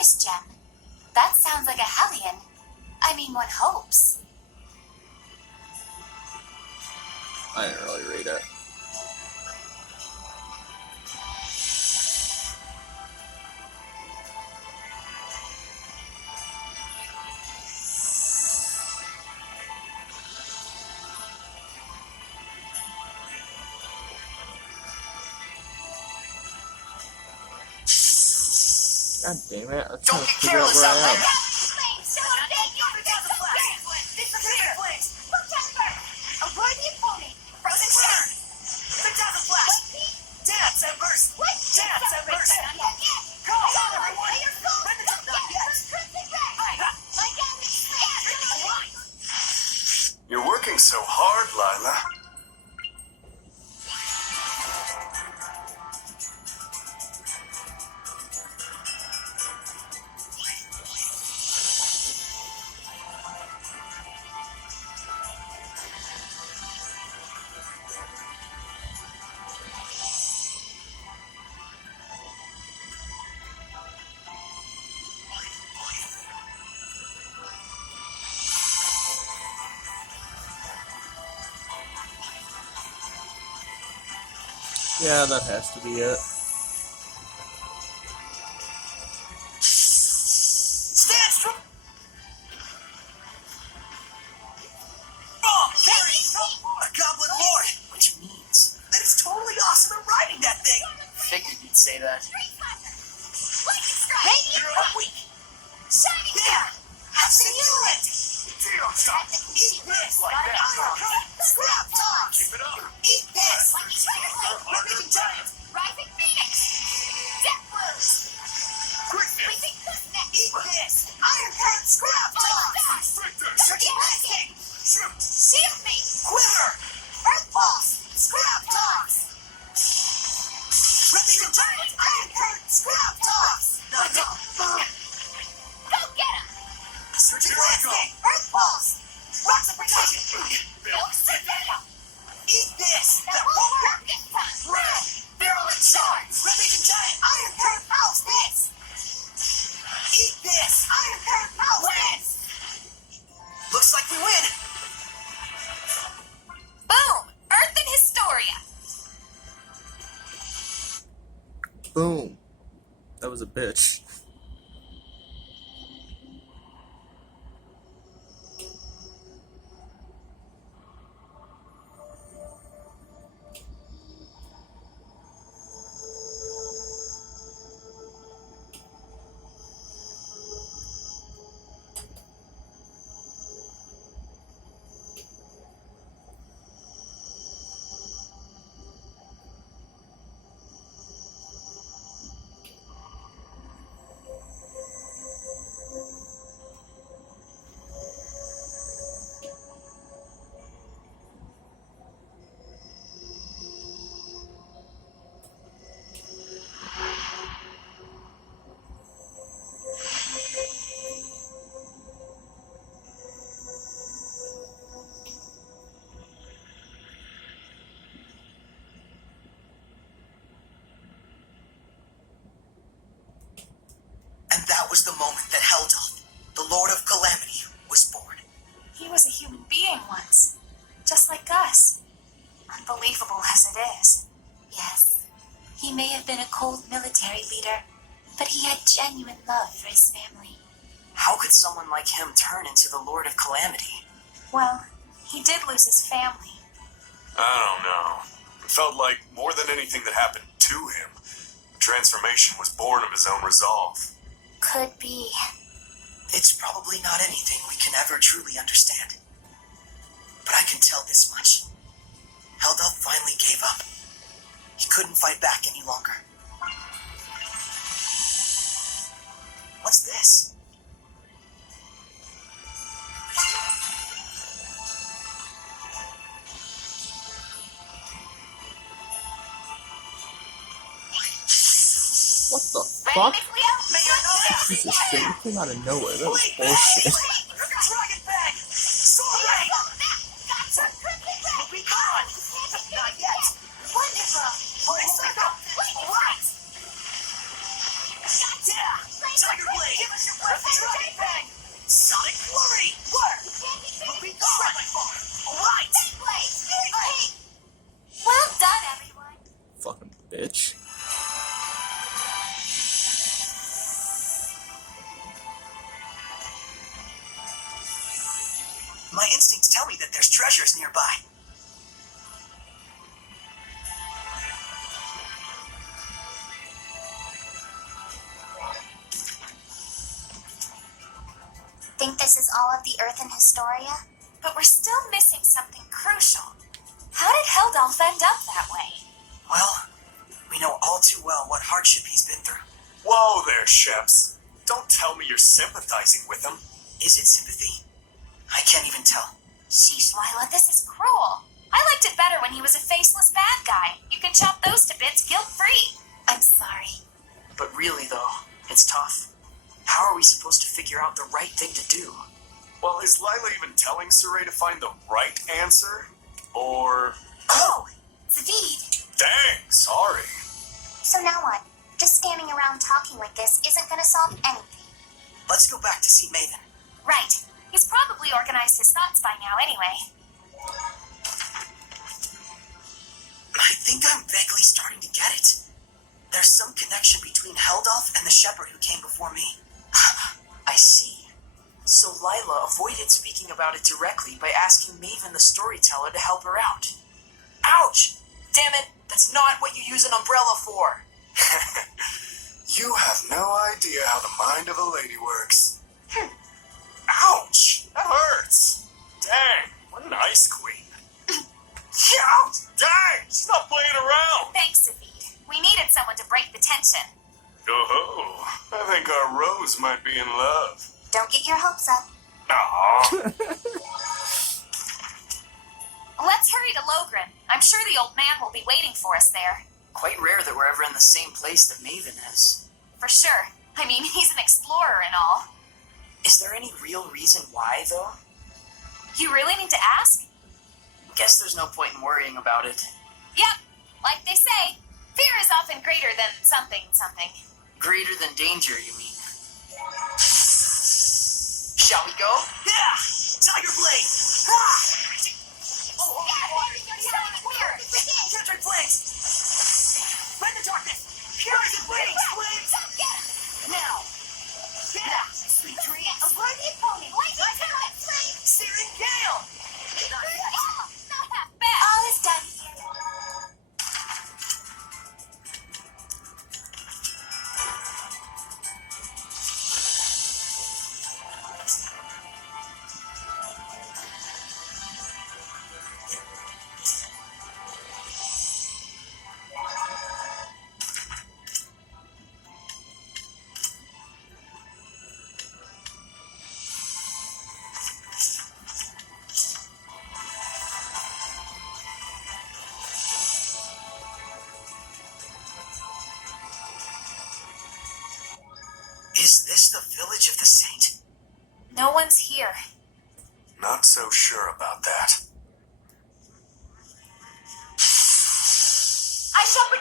tourist gem. That sounds like a Hellion. I mean, one hopes. I didn't really read it. God damn it, I'm trying to figure out where I am. You're working so hard, Lila. Yeah, that has to be it. Stand strong! A goblin lord! Which means that it's totally awesome at riding that thing! Figured you'd say that. You're weak! Shiny there! Have some unit! Deal shot! Eat this! Like that! Scrap toss! Keep it up! Eat this! Living giant! Rising Phoenix! Death blows! Quickness! Eat this! Iron Heart scrap toss! Tricky lightning! Shoot! Shield me! Quiver! Earth pulse! Scrap toss! Living giant! Iron Heart scrap toss! Go get him! Searching landscape! Earth pulse! Rocks of protection! No citadel! Eat this! That won't work this time! Red! Virulent shards! Living giant! Iron Heart house this! Eat this! Iron Heart house this! Looks like we win! Boom! Earth and Historia! Boom. That was a bitch. And that was the moment that Heldon, the Lord of Calamity, was born. He was a human being once, just like us. Unbelievable as it is. Yes, he may have been a cold military leader, but he had genuine love for his family. How could someone like him turn into the Lord of Calamity? Well, he did lose his family. I don't know. It felt like more than anything that happened to him, the transformation was born of his own resolve. Could be. It's probably not anything we can ever truly understand. But I can tell this much. Heldon finally gave up. He couldn't fight back any longer. What's this? What the fuck? Jesus, thing came out of nowhere. That was bullshit. Dragon bag! Sword ring! Be gone! Not yet! Wonderful! Alright! Yeah! Tiger blade! tell me that there's treasures nearby. Think this is all of the Earth and Historia? But we're still missing something crucial. How did Heldolf end up that way? Well, we know all too well what hardship he's been through. Whoa there, Sheps. Don't tell me you're sympathizing with him. Is it sympathy? I can't even tell. Sheesh, Lila, this is cruel. I liked it better when he was a faceless bad guy. You can chop those to bits guilt-free. I'm sorry. But really, though, it's tough. How are we supposed to figure out the right thing to do? Well, is Lila even telling Saray to find the right answer? Or... Oh! Zavid! Dang, sorry. So now what? Just standing around talking like this isn't gonna solve anything. Let's go back to see Maven. Right. He's probably organized his thoughts by now anyway. I think I'm vaguely starting to get it. There's some connection between Heldolf and the shepherd who came before me. I see. So Lila avoided speaking about it directly by asking Maven the storyteller to help her out. Ouch! Damn it, that's not what you use an umbrella for. You have no idea how the mind of a lady works. Ouch! That hurts. Dang, what an ice queen. Ouch! Dang, she's not playing around. Thanks, Zavid. We needed someone to break the tension. Oh, I think our Rose might be in love. Don't get your hopes up. Aww. Let's hurry to Logren. I'm sure the old man will be waiting for us there. Quite rare that we're ever in the same place that Maven is. For sure. I mean, he's an explorer and all. Is there any real reason why, though? You really need to ask? Guess there's no point in worrying about it. Yep. Like they say, fear is often greater than something. Greater than danger, you mean? Shall we go? Yeah! Tiger Blade! Catching flames! Find the darkness! Catching flames! Flames! Now! Yeah! Sweet dreams! Searing gale! Not yet! Not half bad. All is done. Is this the village of the saint? No one's here. Not so sure about that. I shall be...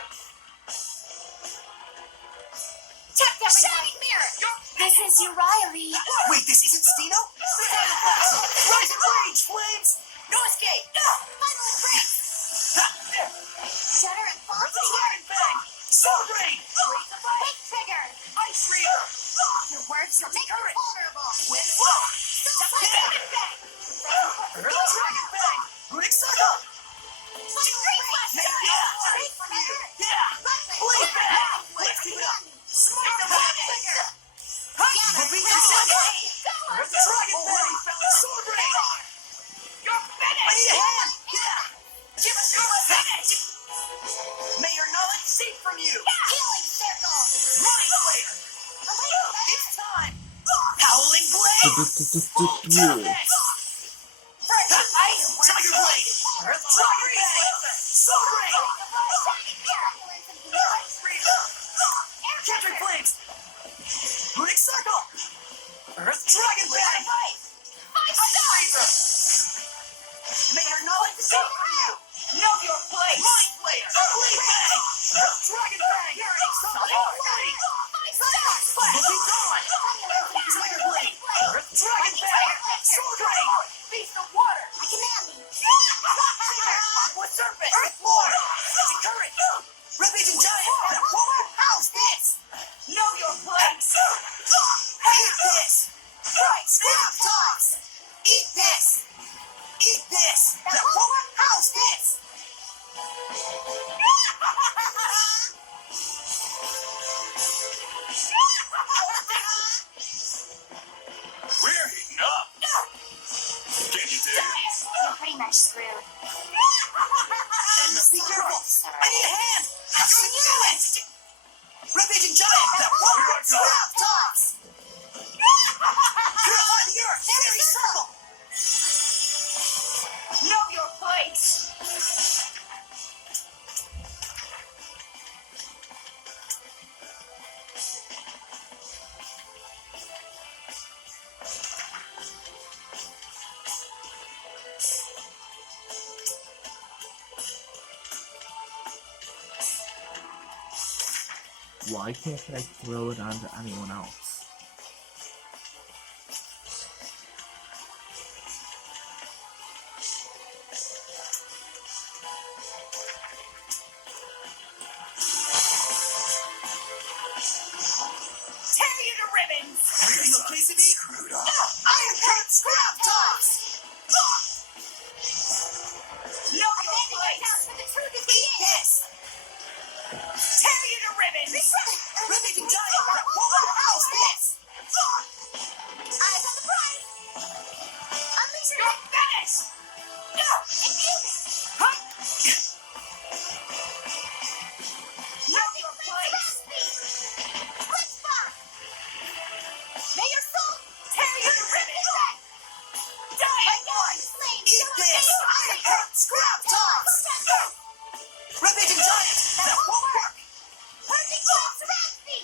Tap everyone. Shining mirror! This is Uriah. Wait, this isn't Stino? Rise and rage, flames! No escape! Final embrace! Shudder and fall. Dragon Bang! Soul Rain! Quick trigger! Ice Reaver! Your words will make her vulnerable. Wind Blow! Dragon Bang! Dragon Bang! Runic Circle! Yeah! Blade Bang! Let's keep it up! Smite the Trigger! Repeat the cycle! Dragon Bang! Sword Rain! You're finished! I need a hand! Yeah! Give us your finish! May your knowledge seep from you! Healing circle! Mind Flayer! It's time! Howling Blade! Ice Tiger Blade! Earth Dragon Bang! Sword Rain! Ice Reaver! Catching Flames! Runic Circle! Earth Dragon Bang! Ice Reaver! May your knowledge seep from you! Know your place! Mind Flayer! Blade Bang! Earth Dragon Bang! Solid Flame! Will be gone! Tiger Blade! Earth Dragon Bang! Sword Rain! Beast of Water! I command thee. Aqua Serpent! Earth Lord! Touching Current! Rampaging Giant! How's this? Know your place! Eat this! Right! Snap Toss! Eat this! Eat Rampaging giant that won't scrap toss! Purify the earth! Fairy circle! Know your place! Why can't I throw it onto anyone else? Tear you to ribbons! Everything okay, Sydney? Screwed up. Iron Cut scrap toss! Know your place! For the truth is the yes! Tear you to ribbons! Rampaging giant that won't house this! Eyes on the prize! Unleash your finish! No! Infuse it! Know your place! Let's fire! May your soul tear you to ribbons! Die at once! Eat this! Iron Cut scrap toss! Rampaging giant that won't work! Purging blast around me!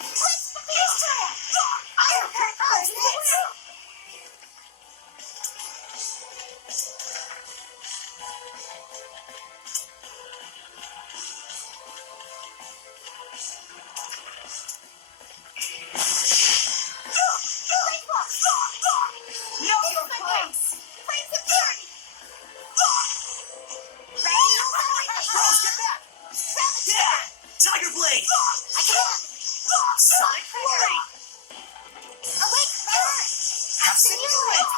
Blitz the Zestiria! Iron Cut house this! Know your place! Flames of fury! Rose, get back! Yeah! Tiger Blade! I can! Sonic Flurry! Awake fury! Have simulant!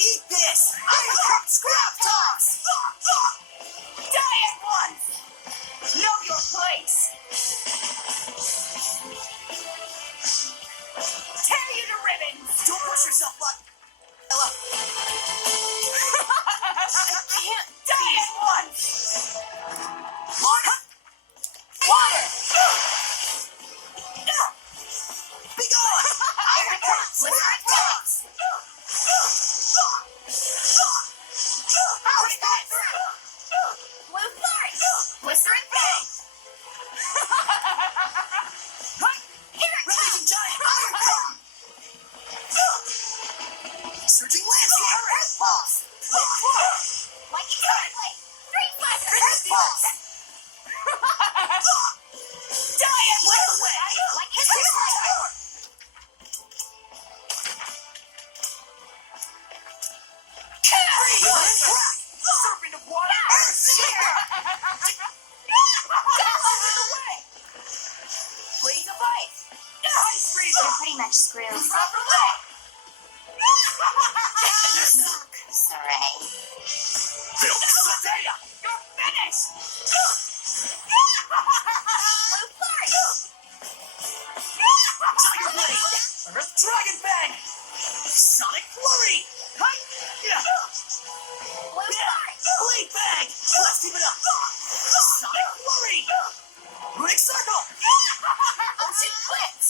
Eat this! Iron Cut scrap toss! Die at once! Know your place! Tear you to ribbons! Don't push yourself, bud! Ella! I can't die at once! Water! Water! Be gone! Iron Cut scrap toss! How's that through? Blue flurry! Blistering bang! Here it comes! Rampaging giant! Iron Cut! Surging lance! Earth pulse! Like a currently! Three flashes! Earth pulse! Die at Like a once! witch! Like a tower! Serpent of water! Earth Seeker! Blades of ice! Ice Freezer! You're pretty much screwed. Proper way! Saray. Build Zestiria! You're finished! Blue flurry! Tiger Blade! Earth Dragon Fang! Sonic Flurry! Yeah! Blue flurry! Blade Fang! Let's keep it up! Sonic Flurry! Runic Circle! Ocean blitz!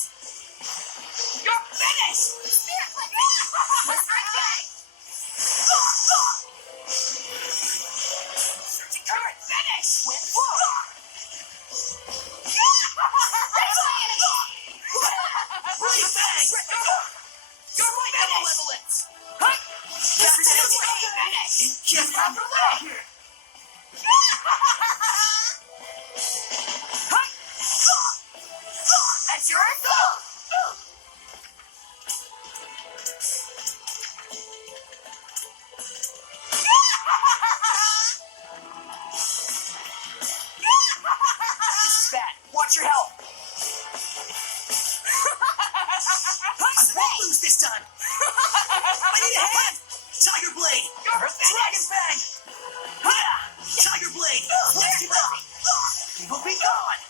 You're finished! Spirit blitz! Blistering bang! Surging Current! Finish! Wind Flow! That's my enemy! Blade Fang! You're Right finished! Malevolence! You're finished! Get proper way! That's your goal! This is bad. Watch your health. I won't lose this time. I need a hand. Tiger Blade. Earth Dragon Fang. Tiger Blade. Let's keep it up. He will be gone.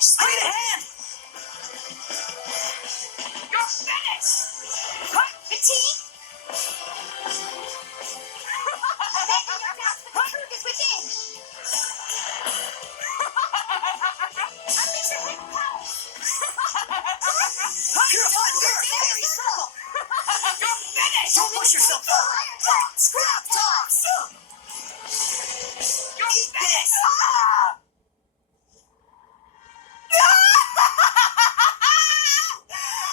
finished. I need a hand! You're finished! What? Fatigue? Megan, your task with the truth is within. Unleash your hidden power. Purified Earth! Very circle. You're finished! Don't push yourself out. Scrap toss! You're Eat finished!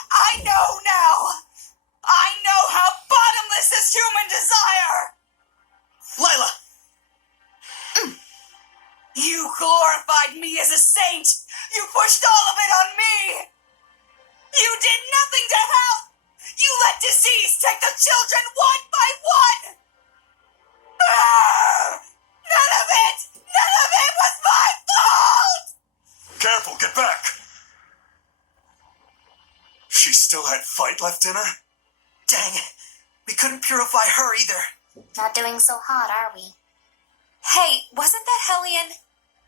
I know now! I know how bottomless is human desire! Layla! You glorified me as a saint! You pushed all of it on me! You did nothing to help! You let disease take the children one by one! None of it! None of it was my fault! Careful, get back! She still had fight left in her? Dang it. We couldn't purify her either. Not doing so hot, are we? Hey, wasn't that Hellion?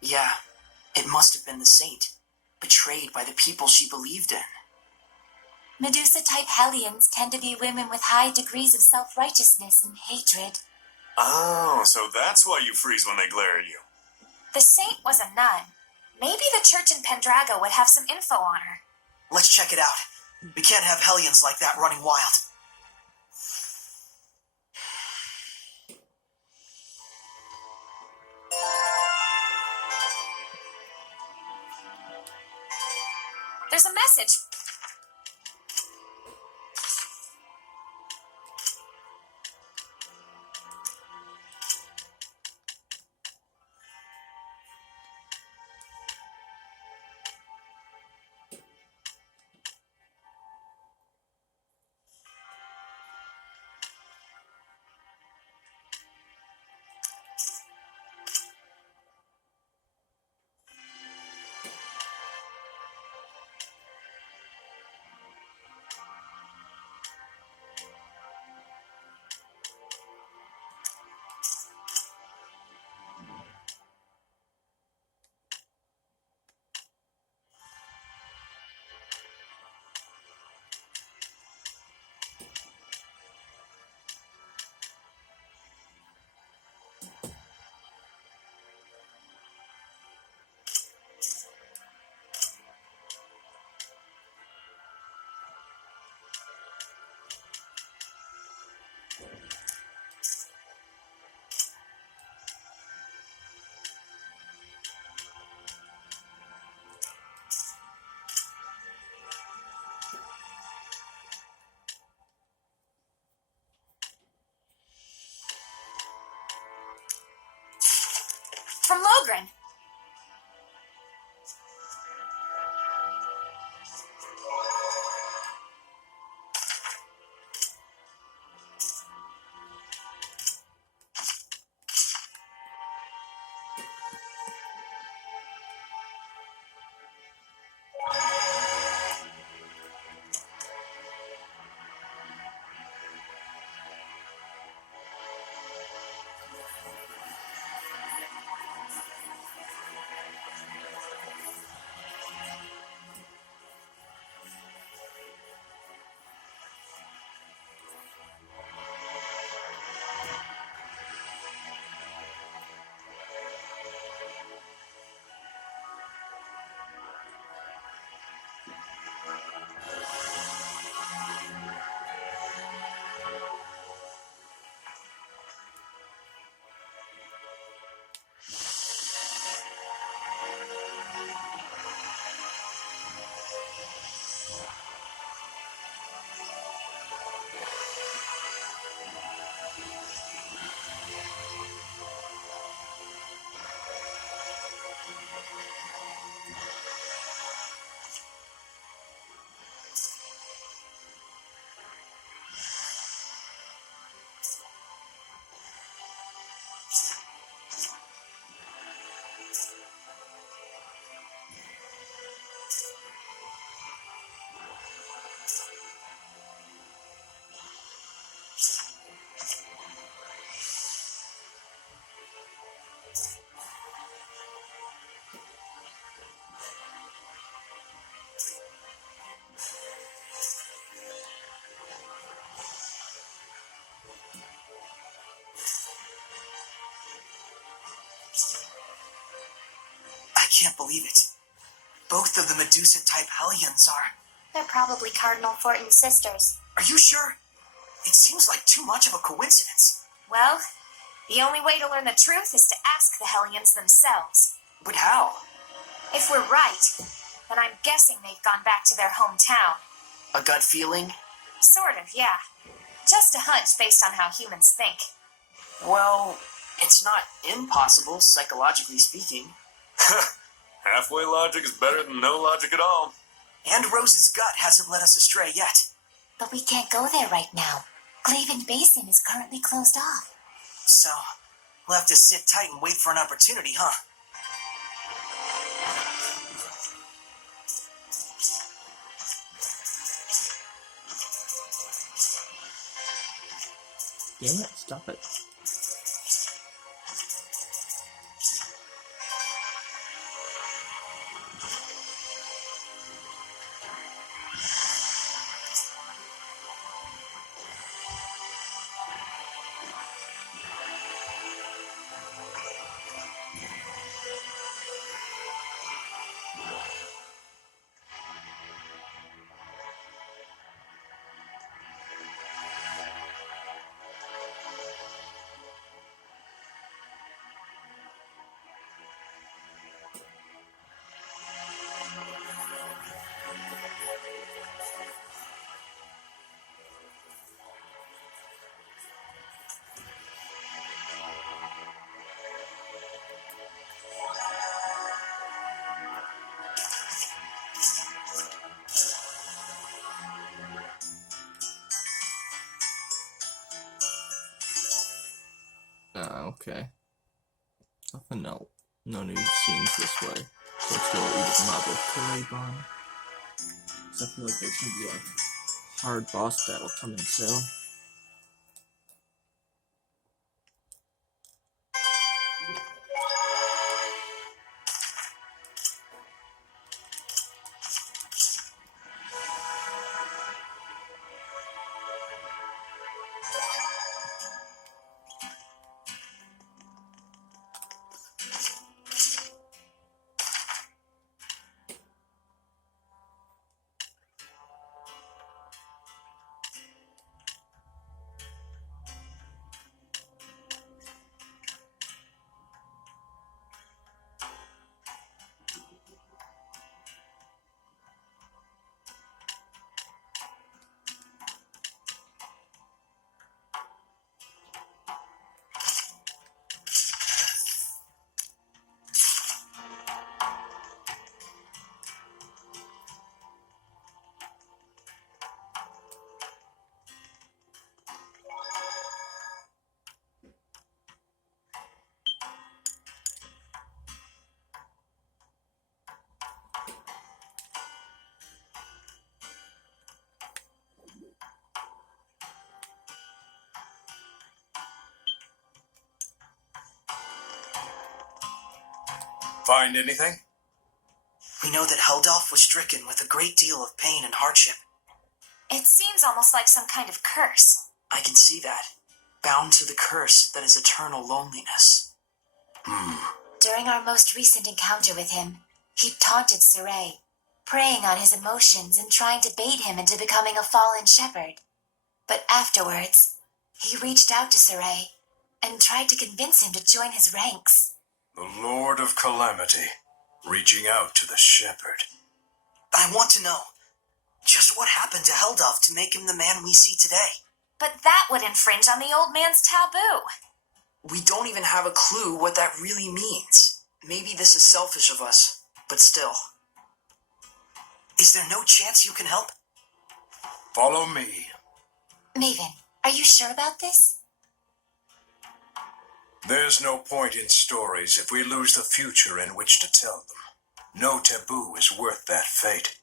Yeah, it must have been the saint, betrayed by the people she believed in. Medusa-type Hellions tend to be women with high degrees of self-righteousness and hatred. Oh, so that's why you freeze when they glare at you. The saint was a nun. Maybe the church in Pendrago would have some info on her. Let's check it out. We can't have hellions like that running wild. There's a message. From Logren. can't believe it. Both of the Medusa-type Hellions are... They're probably Cardinal Fortin's sisters. Are you sure? It seems like too much of a coincidence. Well, the only way to learn the truth is to ask the Hellions themselves. But how? If we're right, then I'm guessing they've gone back to their hometown. A gut feeling? Sort of, yeah. Just a hunch based on how humans think. Well, it's not impossible, psychologically speaking. Halfway logic is better than no logic at all. And Rose's gut hasn't led us astray yet. But we can't go there right now. Glaven Basin is currently closed off. So, we'll have to sit tight and wait for an opportunity, huh? Damn it, stop it. Okay. Nothing, no new scenes this way. So let's go eat a mob of Karabon. Because I feel like there's gonna be a hard boss battle coming soon. Find anything? We know that Heldolf was stricken with a great deal of pain and hardship. It seems almost like some kind of curse. I can see that. Bound to the curse that is eternal loneliness. During our most recent encounter with him, he taunted Saray, preying on his emotions and trying to bait him into becoming a fallen shepherd. But afterwards, he reached out to Saray and tried to convince him to join his ranks. The Lord of Calamity, reaching out to the shepherd. I want to know, just what happened to Heldolf to make him the man we see today? But that would infringe on the old man's taboo. We don't even have a clue what that really means. Maybe this is selfish of us, but still. Is there no chance you can help? Follow me. Maven, are you sure about this? There's no point in stories if we lose the future in which to tell them. No taboo is worth that fate.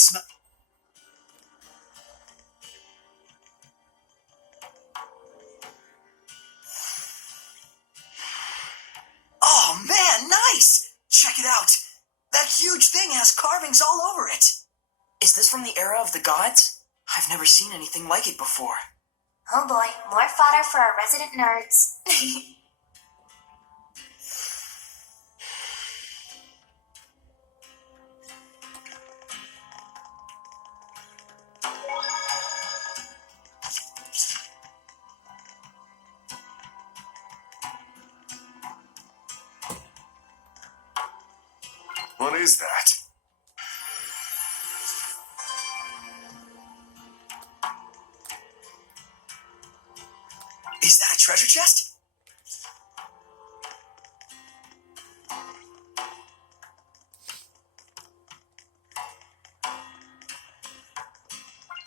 smell. Oh man, nice! Check it out. That huge thing has carvings all over it. Is this from the era of the gods? I've never seen anything like it before. Oh boy, more fodder for our resident nerds. What is that? Is that a treasure chest?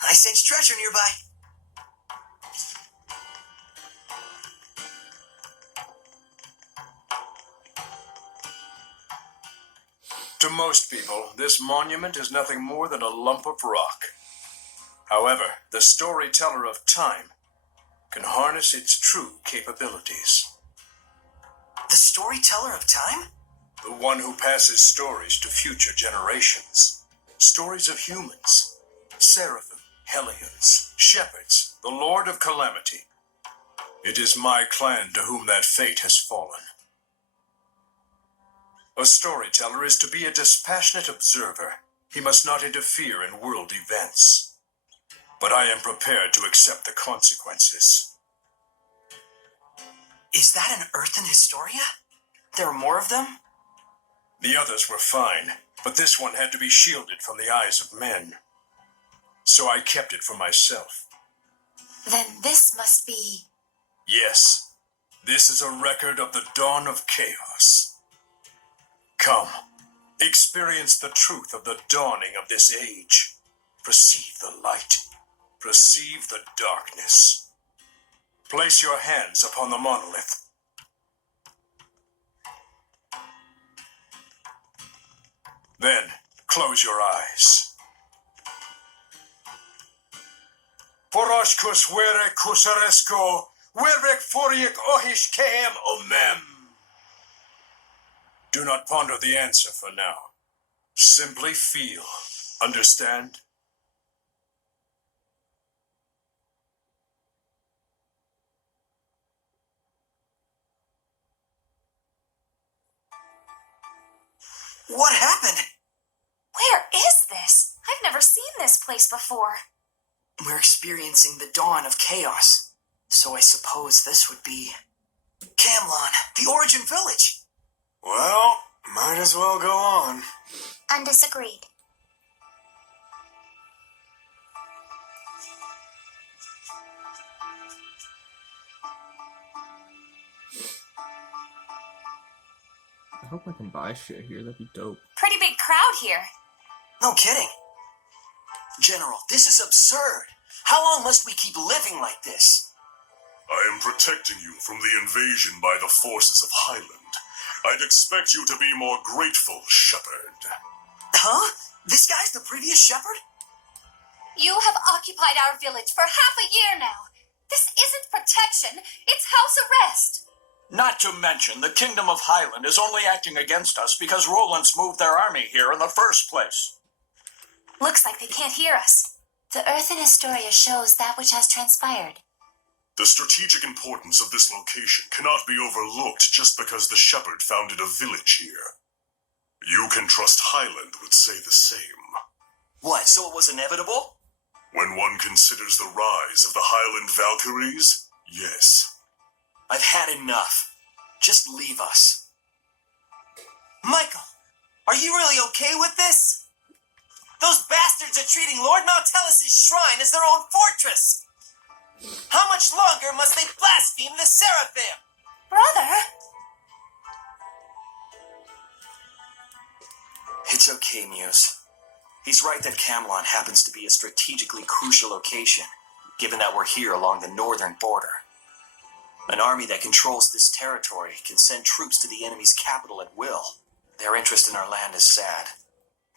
I sense treasure nearby. To most people, this monument is nothing more than a lump of rock. However, the storyteller of time can harness its true capabilities. The storyteller of time? The one who passes stories to future generations. Stories of humans, seraphim, hellions, shepherds, the Lord of Calamity. It is my clan to whom that fate has fallen. A storyteller is to be a dispassionate observer. He must not interfere in world events. But I am prepared to accept the consequences. Is that an earthen Historia? There are more of them? The others were fine, but this one had to be shielded from the eyes of men. So I kept it for myself. Then this must be... Yes, this is a record of the dawn of chaos. Come, experience the truth of the dawning of this age. Perceive the light. Perceive the darkness. Place your hands upon the monolith. Then, close your eyes. Poroshkus were kusaresko, werek foriek ohish kem omem. Do not ponder the answer for now. Simply feel. Understand? What happened? Where is this? I've never seen this place before. We're experiencing the dawn of chaos. So I suppose this would be... Camlon, the origin village. Well, might as well go on. Undisagreed. I hope I can buy shit here. That'd be dope. Pretty big crowd here. No kidding. General, this is absurd. How long must we keep living like this? I am protecting you from the invasion by the forces of Highland. I'd expect you to be more grateful, Shepherd. Huh? This guy's the previous shepherd? You have occupied our village for half a year now. This isn't protection, it's house arrest. Not to mention, the Kingdom of Highland is only acting against us because Roland's moved their army here in the first place. Looks like they can't hear us. The Earthen Historia shows that which has transpired. The strategic importance of this location cannot be overlooked just because the Shepherd founded a village here. You can trust Highland would say the same. What, so it was inevitable? When one considers the rise of the Highland Valkyries, yes. I've had enough. Just leave us. Michael, are you really okay with this? Those bastards are treating Lord Maltellis' shrine as their own fortress. How much longer must they blaspheme the Seraphim? Brother? It's okay, Muse. He's right that Camlon happens to be a strategically crucial location, given that we're here along the northern border. An army that controls this territory can send troops to the enemy's capital at will. Their interest in our land is sad,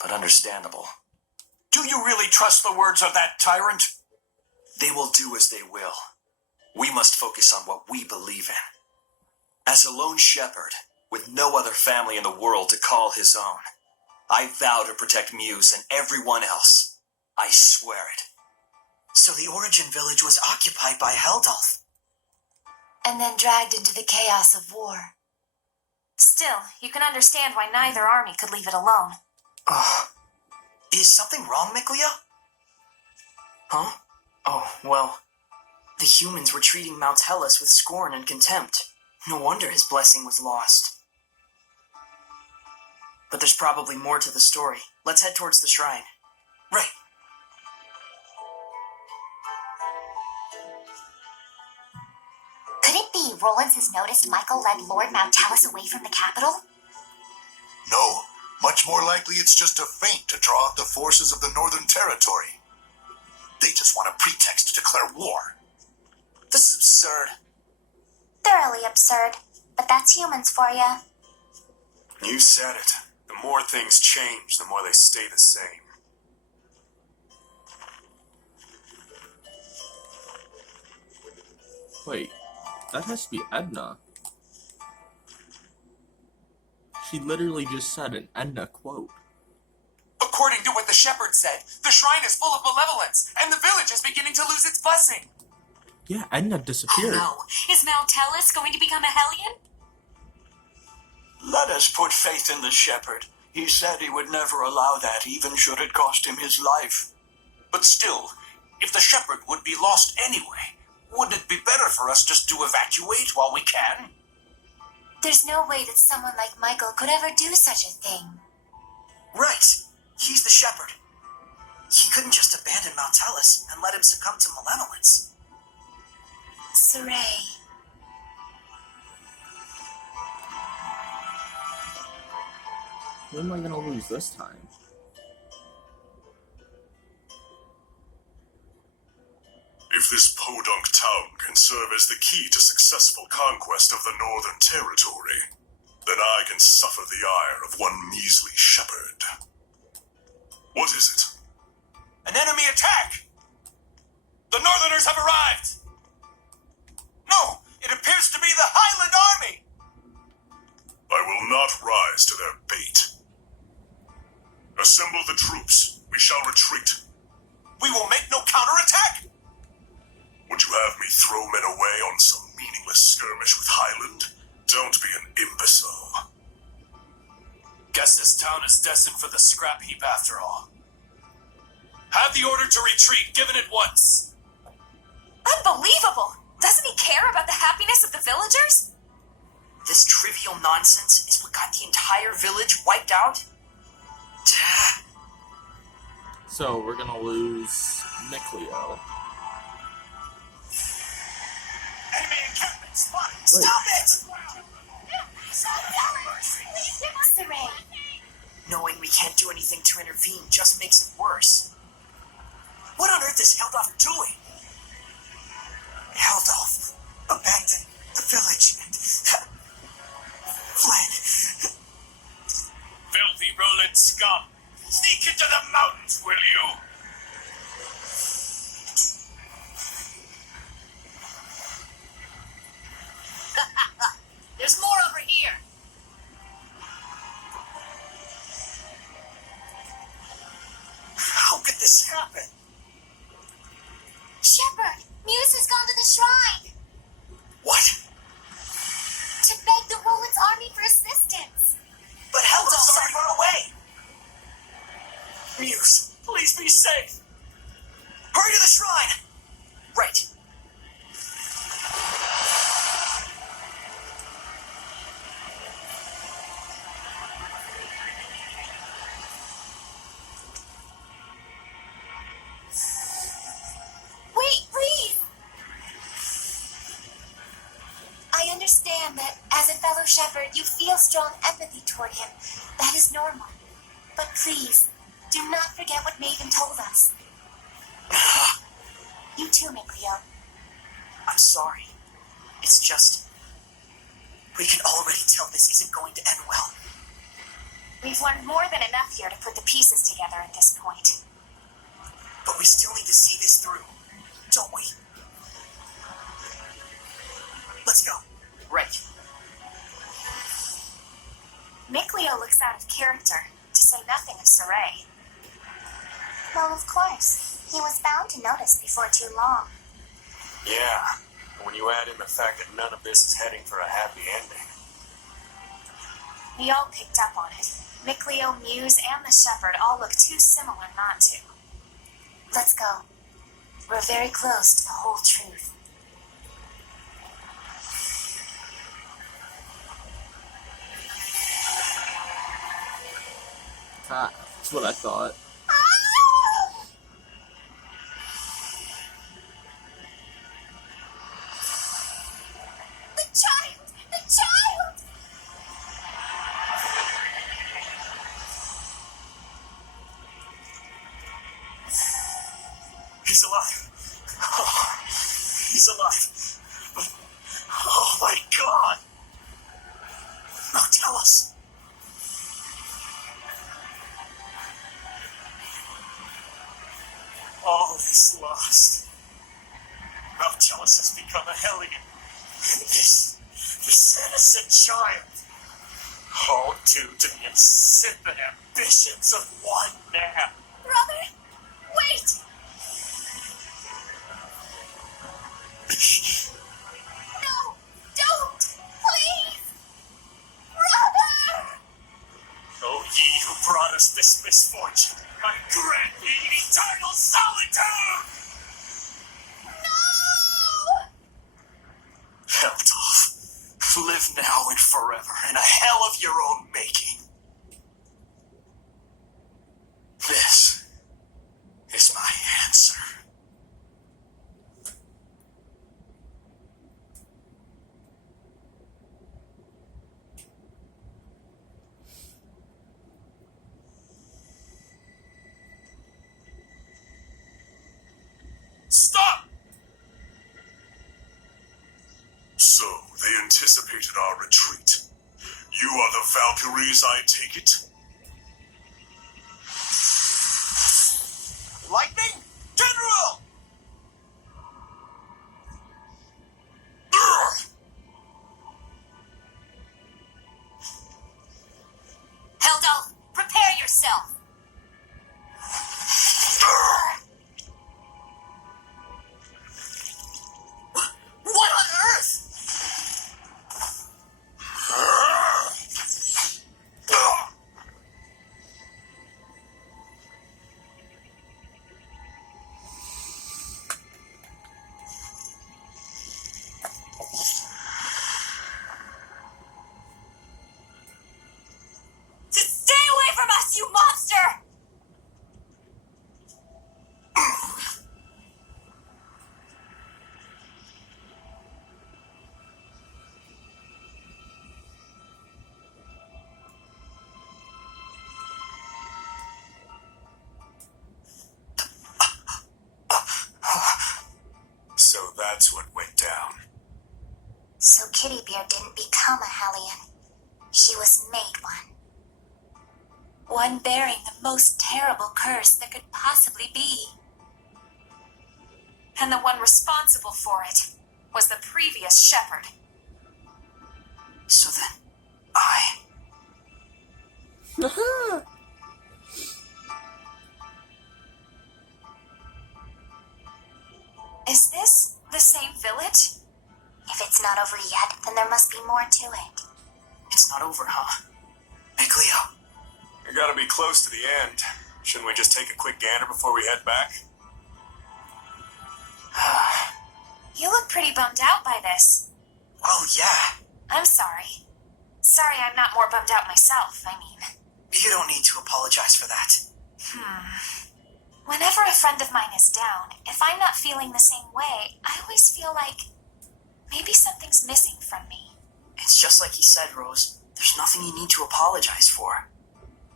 but understandable. Do you really trust the words of that tyrant? They will do as they will. We must focus on what we believe in. As a lone shepherd, with no other family in the world to call his own, I vow to protect Muse and everyone else. I swear it. So the Origin Village was occupied by Heldolf. And then dragged into the chaos of war. Still, you can understand why neither army could leave it alone. Is something wrong, Mikleo? Huh? Oh, well, the humans were treating Mount Hellas with scorn and contempt. No wonder his blessing was lost. But there's probably more to the story. Let's head towards the shrine. Right. Could it be Rollins has noticed Michael led Lord Mountalis away from the capital? No, much more likely it's just a feint to draw out the forces of the Northern Territory. They just want a pretext to declare war. This is absurd. Thoroughly absurd, but that's humans for ya. You said it. The more things change, the more they stay the same. Wait, that has to be Edna. She literally just said an Edna quote. According to what the shepherd said, the shrine is full of malevolence, and the village is beginning to lose its blessing. Yeah, Edna disappeared. Oh no, is Mountalis going to become a Hellion? Let us put faith in the shepherd. He said he would never allow that, even should it cost him his life. But still, if the shepherd would be lost anyway, wouldn't it be better for us just to evacuate while we can? There's no way that someone like Michael could ever do such a thing. Right. He's the shepherd. He couldn't just abandon Mountalis and let him succumb to malevolence. Saray. Who am I gonna lose this time? If this podunk town can serve as the key to successful conquest of the Northern Territory, then I can suffer the ire of one measly shepherd. What is it? An enemy attack! The Northerners have arrived! No, it appears to be the Highland Army! I will not rise to their bait. Assemble the troops. We shall retreat. We will make no counterattack! Would you have me throw men away on some meaningless skirmish with Highland? Don't be an imbecile. Guess this town is destined for the scrap heap after all. Have the order to retreat given at once. Unbelievable! Doesn't he care about the happiness of the villagers? This trivial nonsense is what got the entire village wiped out? So we're gonna lose Mikleo. Enemy encampment spotted! Wait. Stop it! Saray. Knowing we can't do anything to intervene just makes it worse. What on earth is Heldolf doing? Heldolf abandoned the village and fled. Filthy Roland scum! Sneak into the mountains, will you? There's more over here! How could this happen? Shepherd, Muse has gone to the shrine What? to beg the Roland's army for assistance. But Heldolf's already run away! Muse, please be safe! Hurry to the shrine! Right. Wait, please! I understand that as a fellow shepherd, you feel strong empathy toward him. That is normal. But please, do not forget what Maven told us. You too, Mikleo. I'm sorry. It's just... we can already tell this isn't going to end well. We've learned more than enough here to put the pieces together at this point. But we still need to see this through, don't we? Let's go. Right. Mikleo looks out of character, to say nothing of Saray. Well, of course. He was bound to notice before too long. Yeah, when you add in the fact that none of this is heading for a happy ending. We all picked up on it. Mikleo, Muse, and the Shepherd all look too similar not to. Let's go. We're very close to the whole truth. Ah, that's what I thought. The child! The child! He's alive. Oh, he's alive. But, oh my God. Now tell us. All is lost. Maltellus has become a hellion. And this innocent child, all due to the insipid ambitions of one man. Brother, wait! No, don't! Please! Brother! O ye who brought us this misfortune, I grant ye eternal solitude! No! Heldolf, live now and forever in a hell of your own making. This is my answer. Stop! So, they anticipated our retreat. You are the Valkyries, I take it? Lightning? General! Heldolf, prepare yourself! What on earth? Stay away from us, you monster! So that's what went down. So Kittybeard didn't become a Hellion. He was made one. One bearing the most terrible curse there could possibly be. And the one responsible for it was the previous Shepherd. So then, I... Is this the same village? If it's not over yet, then there must be more to it. It's not over, huh? Mikleo. We gotta be close to the end. Shouldn't we just take a quick gander before we head back? You look pretty bummed out by this. Well, yeah. I'm sorry. Sorry I'm not more bummed out myself, I mean. You don't need to apologize for that. Whenever a friend of mine is down, if I'm not feeling the same way, I always feel like maybe something's missing from me. It's just like he said, Rose. There's nothing you need to apologize for.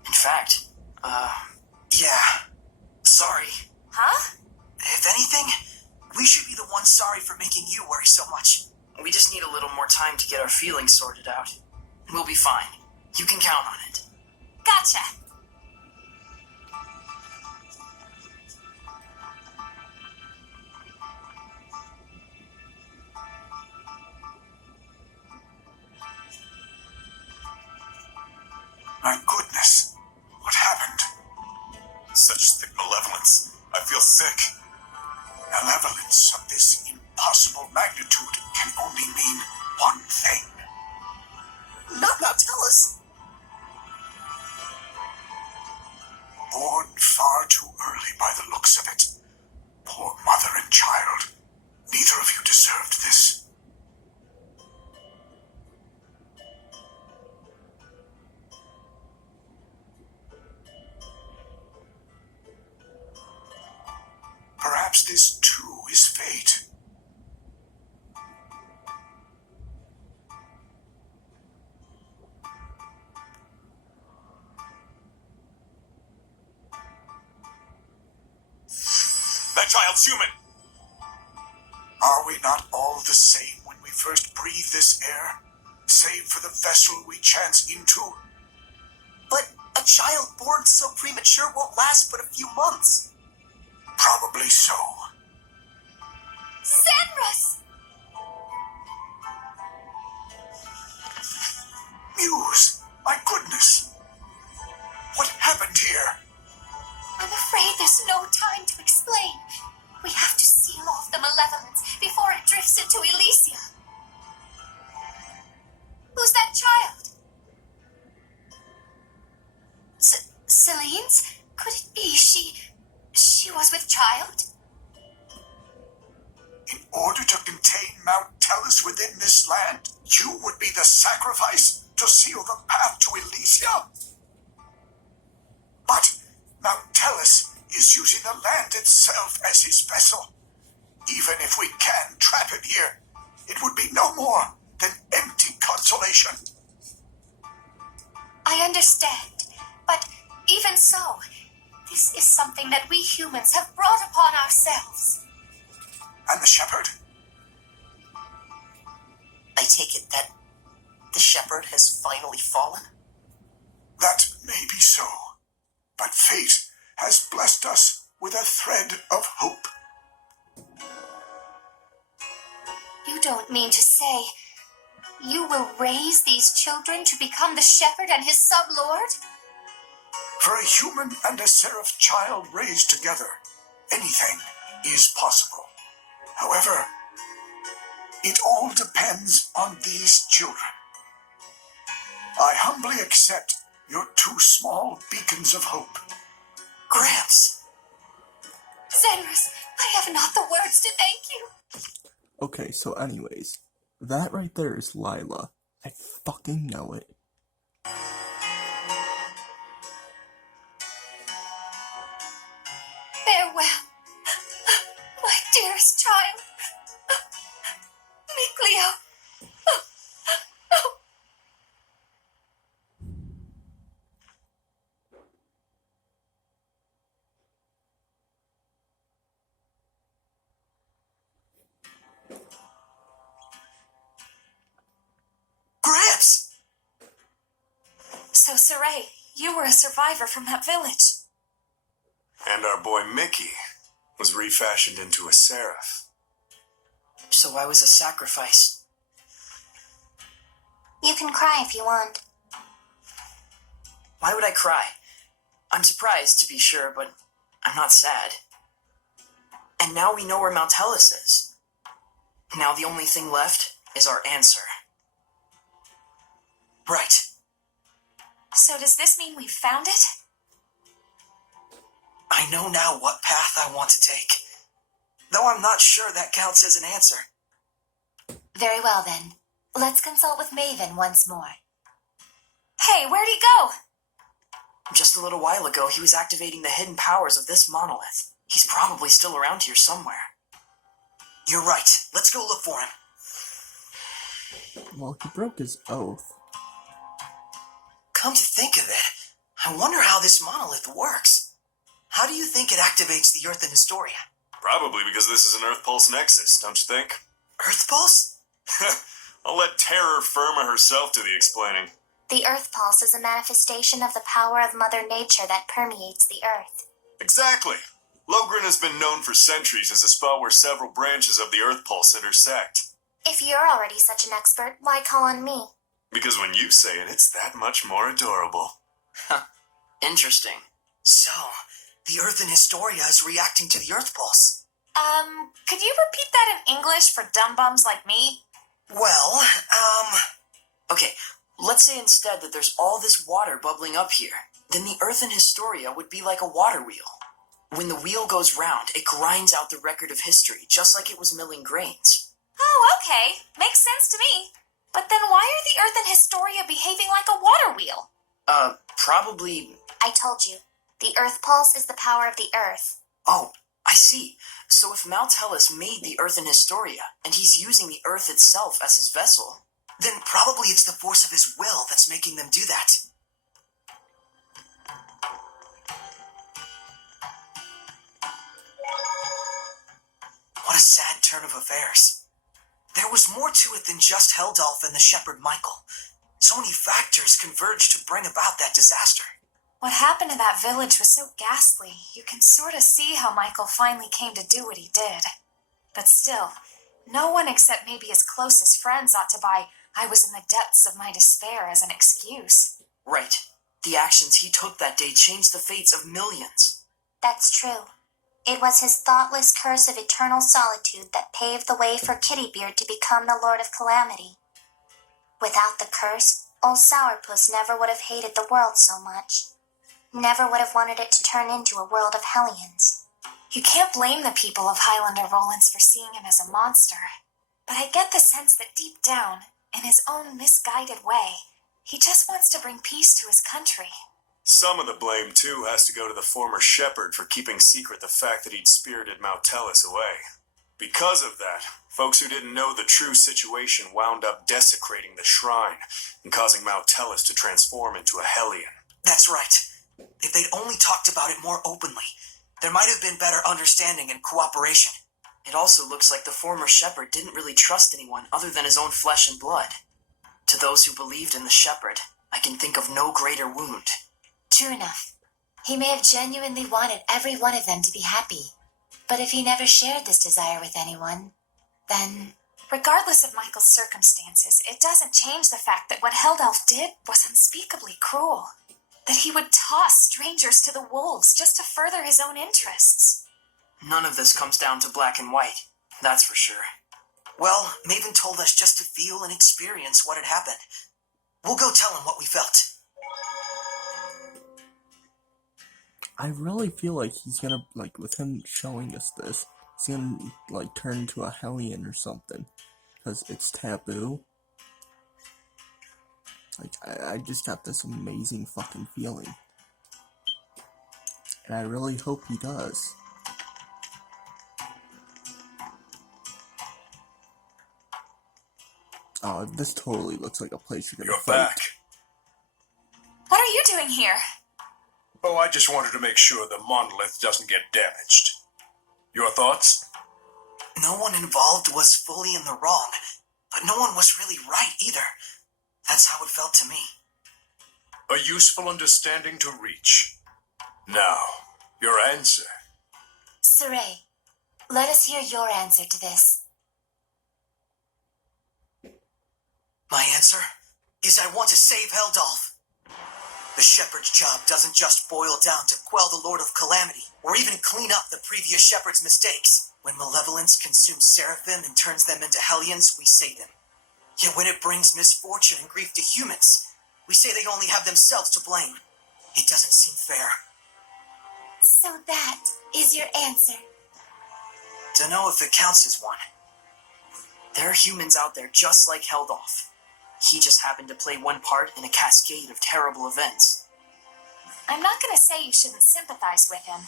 In fact, yeah. Sorry. Huh? If anything, we should be the ones sorry for making you worry so much. We just need a little more time to get our feelings sorted out. We'll be fine. You can count on it. Gotcha. child's human. Are we not all the same when we first breathe this air? Save for the vessel we chance into? But a child born so premature won't last but a few months. Probably so. Zenrus! Muse, my goodness. What happened here? I'm afraid there's no time to explain. We have to seal off the malevolence before it drifts into Elysia. Who's that child? Celine's? Could it be she was with child? In order to contain Mount Tellus within this land, you would be the sacrifice to seal the path to Elysia? But Mount Tellus is using the land itself as his vessel. Even if we can trap him here, it would be no more than empty consolation. I understand, but even so, this is something that we humans have brought upon ourselves. And the shepherd? I take it that the shepherd has finally fallen? That may be so, but fate has blessed us with a thread of hope. You don't mean to say you will raise these children to become the shepherd and his sub-lord? For a human and a seraph child raised together, anything is possible. However, it all depends on these children. I humbly accept your two small beacons of hope. Gramps! Zenrus, I have not the words to thank you. Okay, so anyways, that right there is Lila. I fucking know it. Farewell, my dearest child. Mikleo. Gramps! So, Saray, you were a survivor from that village. And our boy Mickey was refashioned into a seraph. So I was a sacrifice. You can cry if you want. Why would I cry? I'm surprised, to be sure, but I'm not sad. And now we know where Mount Tellus is. Now the only thing left is our answer. Right. So does this mean we've found it? I know now what path I want to take. Though I'm not sure that counts as an answer. Very well then. Let's consult with Maven once more. Hey, where'd he go? Just a little while ago, he was activating the hidden powers of this monolith. He's probably still around here somewhere. You're right. Let's go look for him. Well, he broke his oath. Come to think of it, I wonder how this monolith works. How do you think it activates the Earth in Historia? Probably because this is an Earth Pulse Nexus, don't you think? Earth Pulse? I'll let Terror Firma herself do the explaining. The Earth Pulse is a manifestation of the power of Mother Nature that permeates the Earth. Exactly. Logren has been known for centuries as a spot where several branches of the Earth Pulse intersect. If you're already such an expert, why call on me? Because when you say it, it's that much more adorable. Interesting. So, the Earth in Historia is reacting to the Earth Pulse. Could you repeat that in English for dumb bums like me? Well, okay, let's say instead that there's all this water bubbling up here. Then the Earth in Historia would be like a water wheel. When the wheel goes round, it grinds out the record of history, just like it was milling grains. Oh, okay. Makes sense to me. But then why are the Earth and Historia behaving like a water wheel? Probably... I told you. The Earth Pulse is the power of the Earth. Oh, I see. So if Mount Tellus made the Earth in Historia, and he's using the Earth itself as his vessel, then probably it's the force of his will that's making them do that. a sad turn of affairs. There was more to it than just Heldolf and the shepherd Michael. So many factors converged to bring about that disaster. What happened to that village was so ghastly. You can sort of see how Michael finally came to do what he did. But still, no one except maybe his closest friends ought to buy "I was in the depths of my despair" as an excuse. Right. The actions he took that day changed the fates of millions. That's true. It was his thoughtless curse of eternal solitude that paved the way for Kittybeard to become the Lord of Calamity. Without the curse, old Sourpuss never would have hated the world so much. Never would have wanted it to turn into a world of hellions. You can't blame the people of Highlander Rollins for seeing him as a monster. But I get the sense that deep down, in his own misguided way, he just wants to bring peace to his country. Some of the blame, too, has to go to the former shepherd for keeping secret the fact that he'd spirited Mautellus away. Because of that, folks who didn't know the true situation wound up desecrating the shrine and causing Mautellus to transform into a Hellion. That's right. If they'd only talked about it more openly, there might have been better understanding and cooperation. It also looks like the former shepherd didn't really trust anyone other than his own flesh and blood. To those who believed in the shepherd, I can think of no greater wound. True enough. He may have genuinely wanted every one of them to be happy. But if he never shared this desire with anyone, then, regardless of Michael's circumstances, it doesn't change the fact that what Heldolf did was unspeakably cruel. That he would toss strangers to the wolves just to further his own interests. None of this comes down to black and white, that's for sure. Well, Maven told us just to feel and experience what had happened. We'll go tell him what we felt. I really feel like he's gonna, like, with him showing us this, he's gonna, like, turn into a Hellion or something. Because it's taboo. Like, I just got this amazing fucking feeling. And I really hope he does. Oh, this totally looks like a place you're gonna You're fight. back. What are you doing here? Oh, I just wanted to make sure the monolith doesn't get damaged. Your thoughts? No one involved was fully in the wrong, but no one was really right either. That's how it felt to me. A useful understanding to reach. Now, your answer. Saray, let us hear your answer to this. My answer is I want to save Heldolf. The shepherd's job doesn't just boil down to quell the Lord of Calamity, or even clean up the previous shepherd's mistakes. When malevolence consumes seraphim and turns them into hellions, we save them. Yet when it brings misfortune and grief to humans, we say they only have themselves to blame. It doesn't seem fair. So that is your answer. Dunno if it counts as one. There are humans out there just like Heldolf. He just happened to play one part in a cascade of terrible events. I'm not going to say you shouldn't sympathize with him,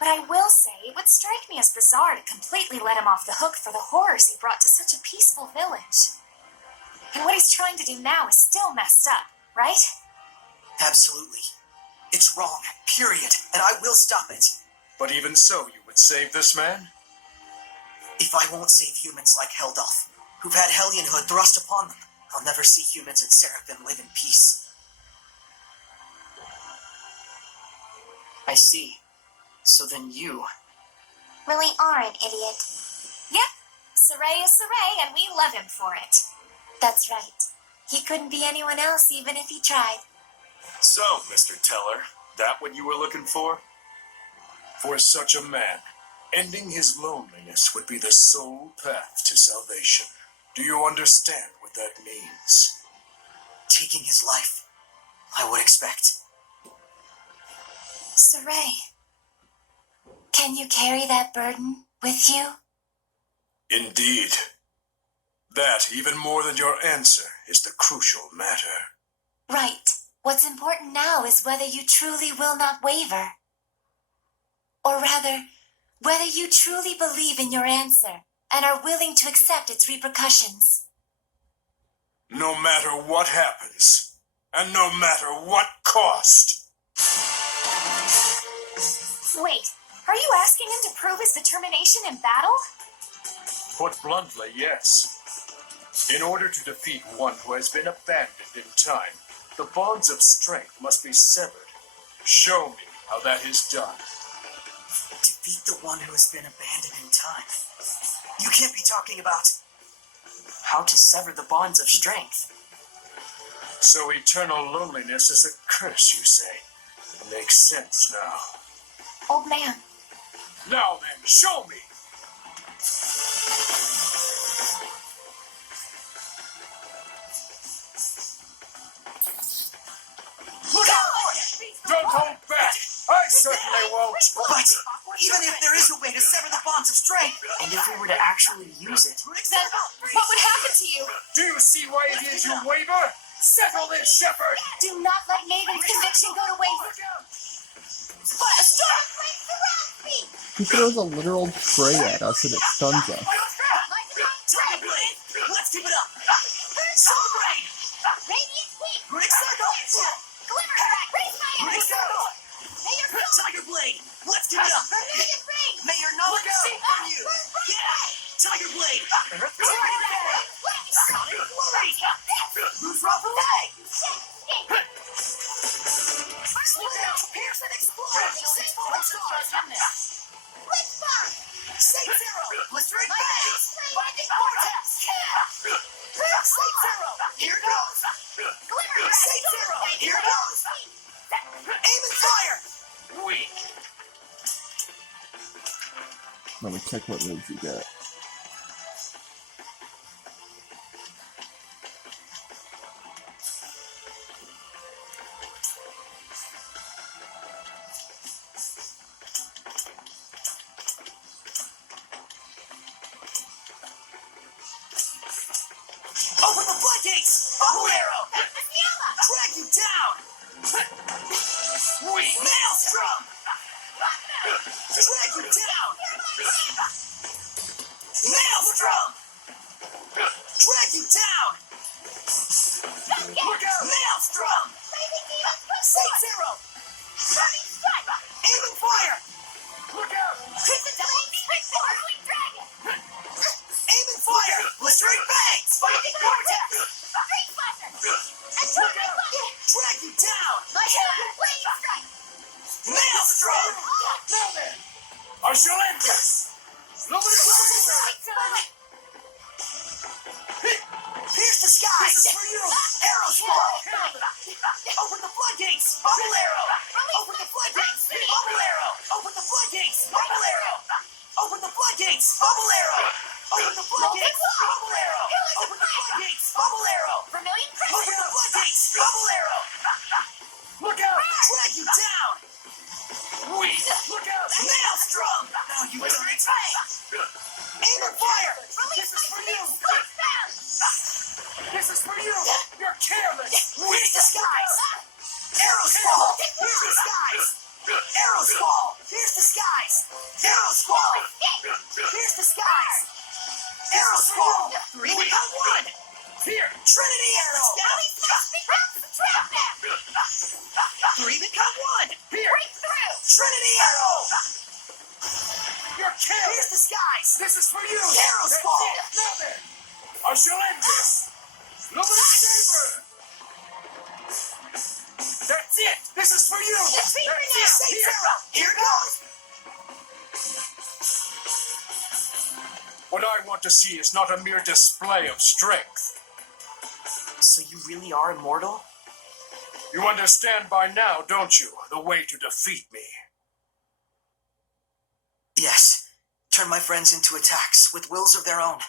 but I will say it would strike me as bizarre to completely let him off the hook for the horrors he brought to such a peaceful village. And what he's trying to do now is still messed up, right? Absolutely. It's wrong, period, and I will stop it. But even so, you would save this man? If I won't save humans like Heldolf, who've had Hellionhood thrust upon them, I'll never see humans and Seraphim live in peace. I see. So then you... Really are an idiot. Yep, Saray is Saray, and we love him for it. That's right. He couldn't be anyone else even if he tried. So, Mr. Teller, that what you were looking for? For such a man, ending his loneliness would be the sole path to salvation. Do you understand what that means? Taking his life, I would expect. Saray, can you carry that burden with you? Indeed. That, even more than your answer, is the crucial matter. Right. What's important now is whether you truly will not waver. Or rather, whether you truly believe in your answer and are willing to accept its repercussions. No matter what happens, and no matter what cost. Wait, are you asking him to prove his determination in battle? Put bluntly, yes. In order to defeat one who has been abandoned in time, the bonds of strength must be severed. Show me how that is done. Defeat the one who has been abandoned in time. You can't be talking about how to sever the bonds of strength. So eternal loneliness is a curse, you say? Makes sense now. Old man, Now then, show me! Look out! Don't hold back! I certainly won't! But even if there is a way to sever the bonds of strength, and if we were to actually use it, then what would happen to you? Do you see why it is you waver? Settle this, Shepherd! Do not let Maven's conviction go to waste. But a storm flame surrounds me! He throws a literal tray at us and it stuns us. Dragon Blade! Let's keep it up! Soul Brain! Radiant Wing! Runic Circle! Glimmer Crack! Raise my Runic Circle! May your Tiger Blade! Let's keep it up! Vermilion Ring! May your knowledge sing from you! Yeah! Tiger Blade! Dragon Blade! Sonic Flurry! Move off the leg! Slow down! Pierce and explode! 6 falling stars! Blitz Bomb! Saint Zero! Blistering Fangs! Binding Vortex! Saint Zero! Here goes! Glimmer Saint Zero! Here goes! Aim and fire! Weak! Let me check what moves you get. Open the floodgates! Bubble Arrow! Drag you down! Maelstrom! Drag you down! Maelstrom! Drag you down! Maelstrom! Saint Zero! Aim and fire! Look out! Aim and fire! Blistering Fangs! Binding Vortex! Drag you down! Maelstrom! Now then! I shall end this! Pierce the skies! This is for you! Arrows fall! Open the floodgates! Bubble Arrow! Open the floodgates! Bubble Arrow! Open the floodgates! Bubble Arrow! Open the floodgates! Bubble Arrow! Open the floodgates! Bubble Arrow! Open the floodgates! Bubble Arrow! Vermilion Open the floodgates! Bubble Arrow! Look out! Drag you down! Weak! Look out! Maelstrom! Now you done it! Aim and fire! This is for you! This is for you! You're careless! Pierce the skies! Arrows fall! Pierce the skies! Arrows fall! Pierce the skies! Arrows fall! Pierce the skies! Arrows fall! 3 become 1! Here! Trinity Arrow! 3 become 1! Here! Trinity Arrow! You're Pierce careless! the skies! This is for you! Arrows That's fall! it. Now then! I shall end this! Luminous Saber! That's it! This is for you! That's it! Saint Here! Zero! Here goes! What I want to see is not a mere display of strength. So you really are immortal? You understand by now, don't you, the way to defeat me? Yes. Turn my friends into attacks with wills of their own,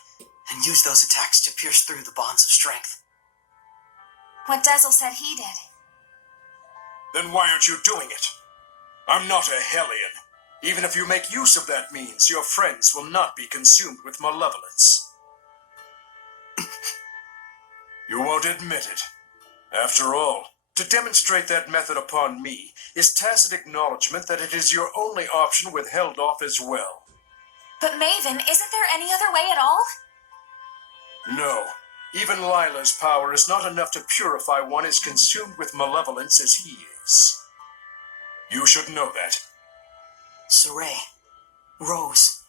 and use those attacks to pierce through the bonds of strength. What Dazzle said he did. Then why aren't you doing it? I'm not a Hellion. Even if you make use of that means, your friends will not be consumed with malevolence. You won't admit it. After all, to demonstrate that method upon me is tacit acknowledgement that it is your only option with Heldolf as well. But Maven, isn't there any other way at all? No. Even Lila's power is not enough to purify one as consumed with malevolence as he is. You should know that. Saray. Rose.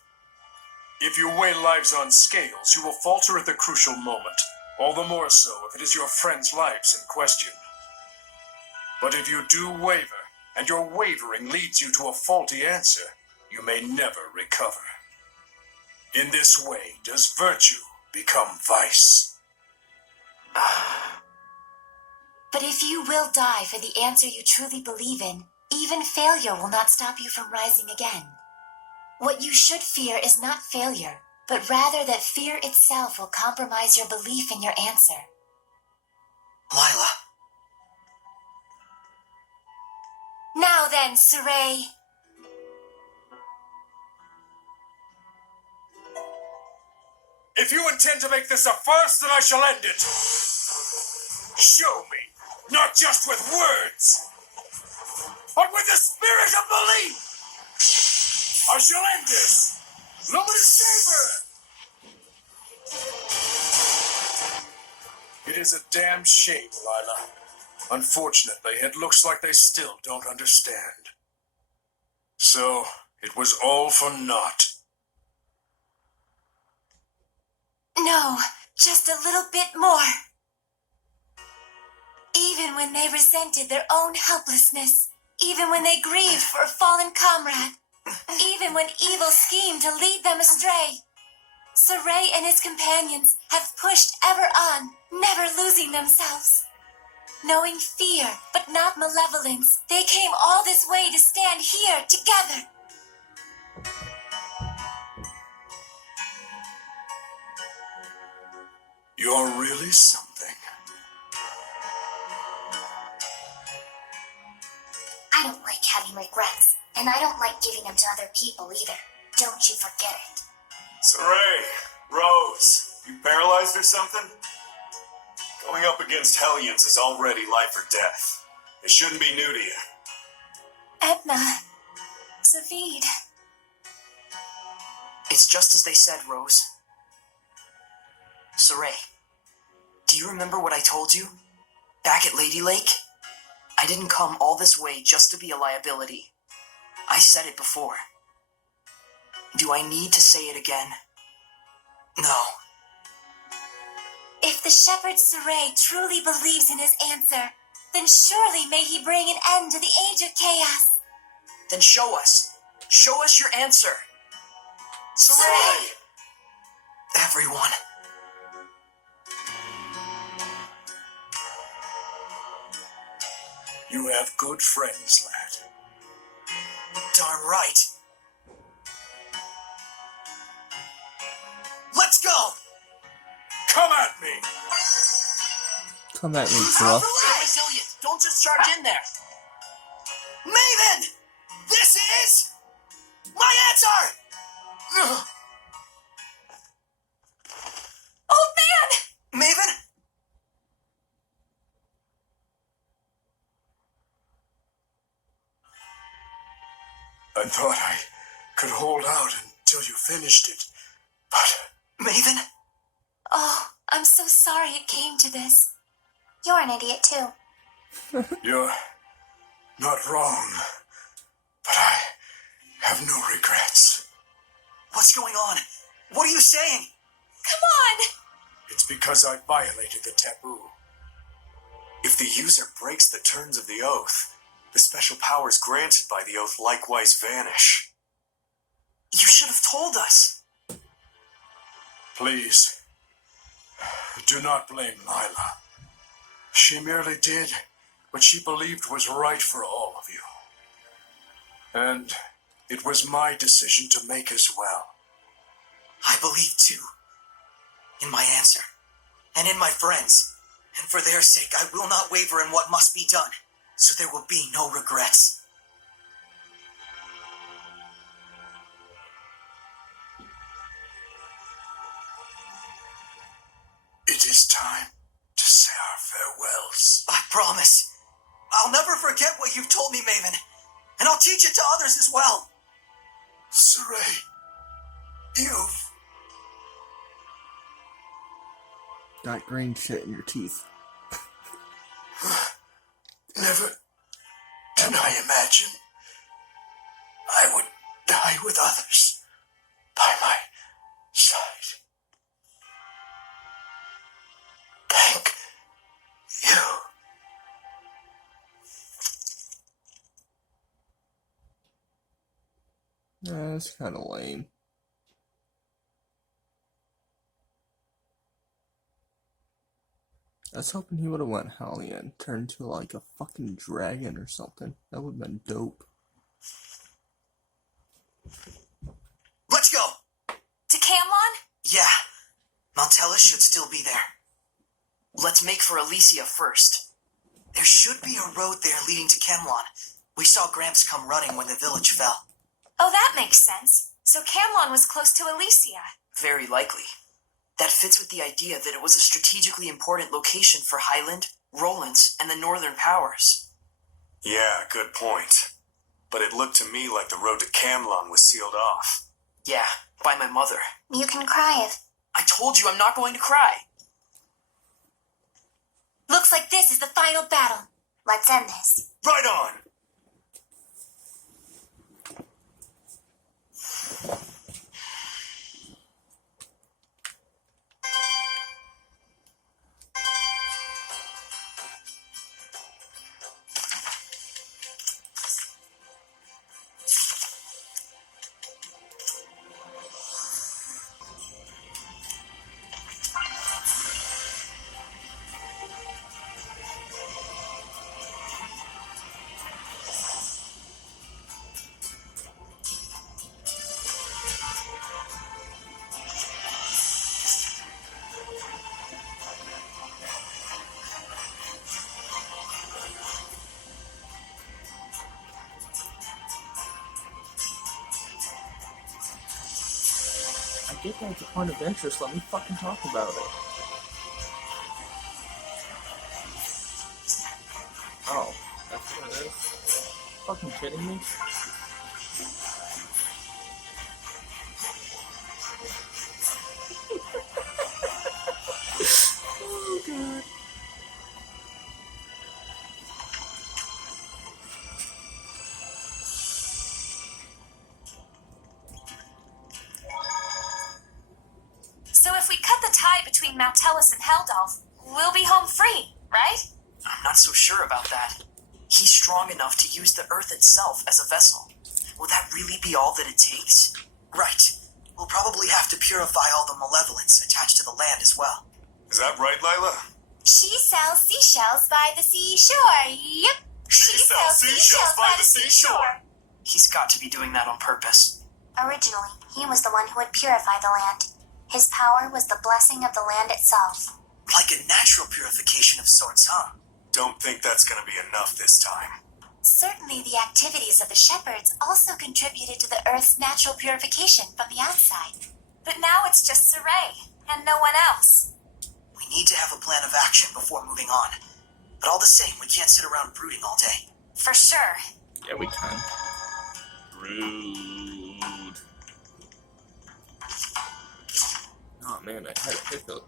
If you weigh lives on scales, you will falter at the crucial moment, all the more so if it is your friends' lives in question. But if you do waver, and your wavering leads you to a faulty answer, you may never recover. In this way does virtue become vice. But if you will die for the answer you truly believe in, even failure will not stop you from rising again. What you should fear is not failure, but rather that fear itself will compromise your belief in your answer. Lila. Now then, Saray. If you intend to make this a first, then I shall end it. Show me, not just with words, but with the spirit of belief. I shall end this. Luminous Saber! It is a damn shame, Lila. Unfortunately, it looks like they still don't understand. So, it was all for naught. No, just a little bit more. Even when they resented their own helplessness, even when they grieved for a fallen comrade, even when evil schemed to lead them astray, Saray and his companions have pushed ever on, never losing themselves. Knowing fear, but not malevolence, they came all this way to stand here together. You're really something. I don't like having regrets, and I don't like giving them to other people either. Don't you forget it. Saray, Rose, you paralyzed or something? Going up against Hellions is already life or death. It shouldn't be new to you. Edna, Zavid. It's just as they said, Rose. Saray, do you remember what I told you? Back at Lady Lake? I didn't come all this way just to be a liability. I said it before. Do I need to say it again? No. If the shepherd Saray truly believes in his answer, then surely may he bring an end to the age of chaos. Then show us. Show us your answer. Saray! Everyone. You have good friends, lad. Darn right. Let's go! Come at me! Come at me, Stay bro. resilient. Don't just charge in there. Maven! This is my answer! Ugh. Old man! Maven? I thought I could hold out until you finished it, but... Maven? Oh, I'm so sorry it came to this. You're an idiot too. You're not wrong, but I have no regrets. What's going on? What are you saying? Come on! It's because I violated the taboo. If the user breaks the terms of the oath, the special powers granted by the oath likewise vanish. You should have told us. Please, do not blame Lila. She merely did what she believed was right for all of you. And it was my decision to make as well. I believe too. In my answer. And in my friends. And for their sake, I will not waver in what must be done. So there will be no regrets. It is time to say our farewells. I promise. I'll never forget what you've told me, Maven. And I'll teach it to others as well. Saray, you've... Got green shit in your teeth. Never did I imagine I would die with others by my That's kind of lame. I was hoping he would have went Hellion, turned to like a fucking dragon or something. That would have been dope. Let's go! To Camlon? Yeah. Maltellus should still be there. Let's make for Elysia first. There should be a road there leading to Camelon. We saw Gramps come running when the village fell. Oh, that makes sense. So Camlon was close to Elysia. Very likely. That fits with the idea that it was a strategically important location for Highland, Rollins, and the Northern Powers. Yeah, good point. But it looked to me like the road to Camlon was sealed off. Yeah, by my mother. You can cry if... I told you I'm not going to cry. Looks like this is the final battle. Let's end this. Right on! I get that it's a point of interest. Let me fucking talk about it. Oh, that's what it is? Fucking kidding me? Oh, God. So if we cut the tie between Maltellus and Heldolf, we'll be home free, right? I'm not so sure about that. He's strong enough to use the Earth itself as a vessel. Will that really be all that it takes? Right. We'll probably have to purify all the malevolence attached to the land as well. Is that right, Lila? She sells seashells by the seashore. Yep. She sells seashells by the seashore. He's got to be doing that on purpose. Originally, he was the one who would purify the land. His power was the blessing of the land itself. Like a natural purification of sorts, huh? Don't think that's gonna be enough this time. Certainly the activities of the shepherds also contributed to the Earth's natural purification from the outside. But now it's just Saray, and no one else. We need to have a plan of action before moving on. But all the same, we can't sit around brooding all day. For sure. Yeah, we can. Rude. Oh man, I had a hiccup.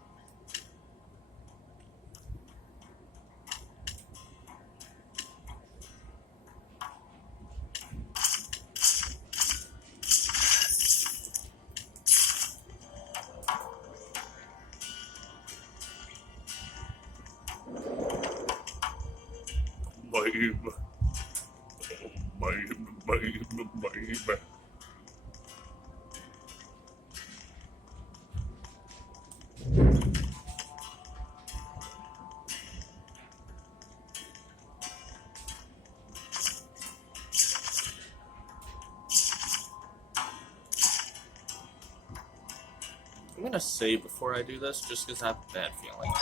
I'm gonna save before I do this, just because I have a bad feeling.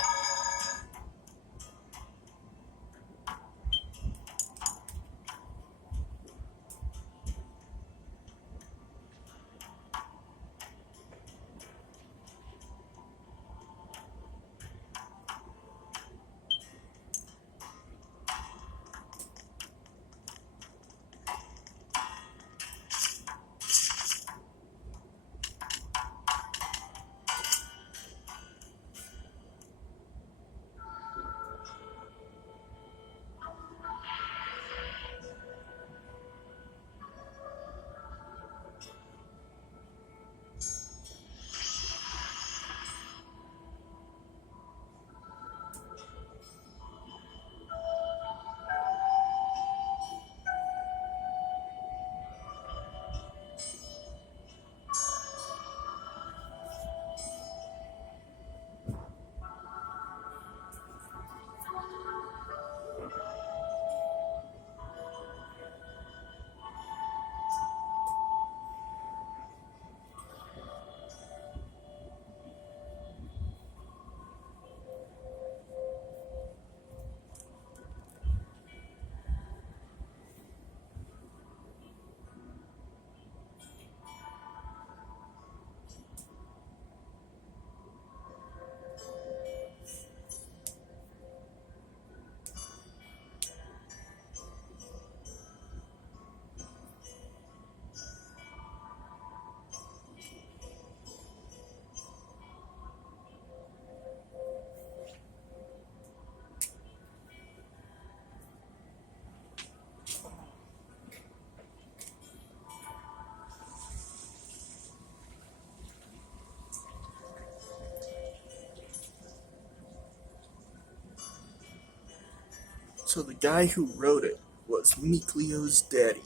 So the guy who wrote it was Miklio's daddy.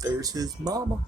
There's his mama.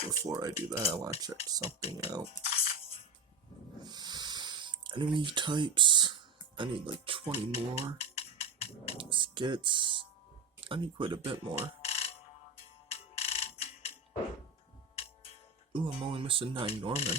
Before I do that, I want to check something out. Enemy types. I need like 20 more. Skits. I need quite a bit more. Ooh, I'm only missing 9 Norman.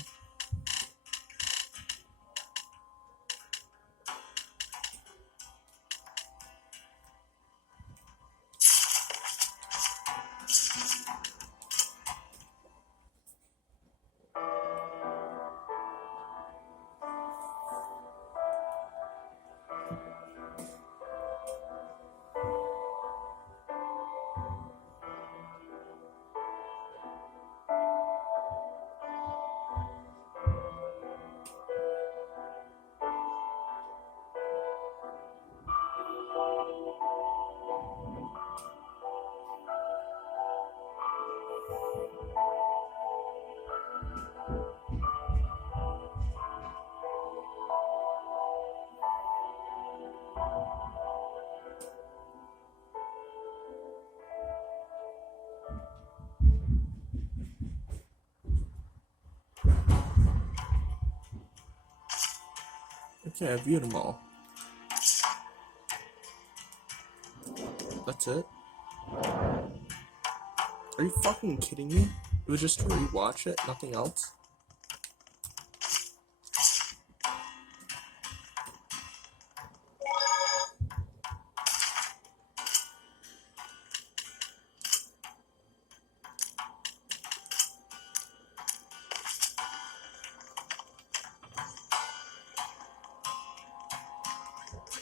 Okay, I viewed them all. That's it? Are you fucking kidding me? It was just to rewatch it, nothing else?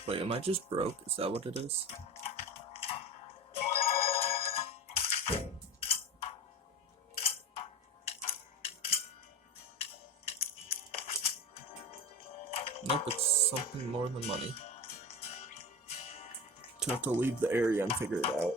Wait, am I just broke? Is that what it is? Nope, it's something more than money. To have to leave the area and figure it out.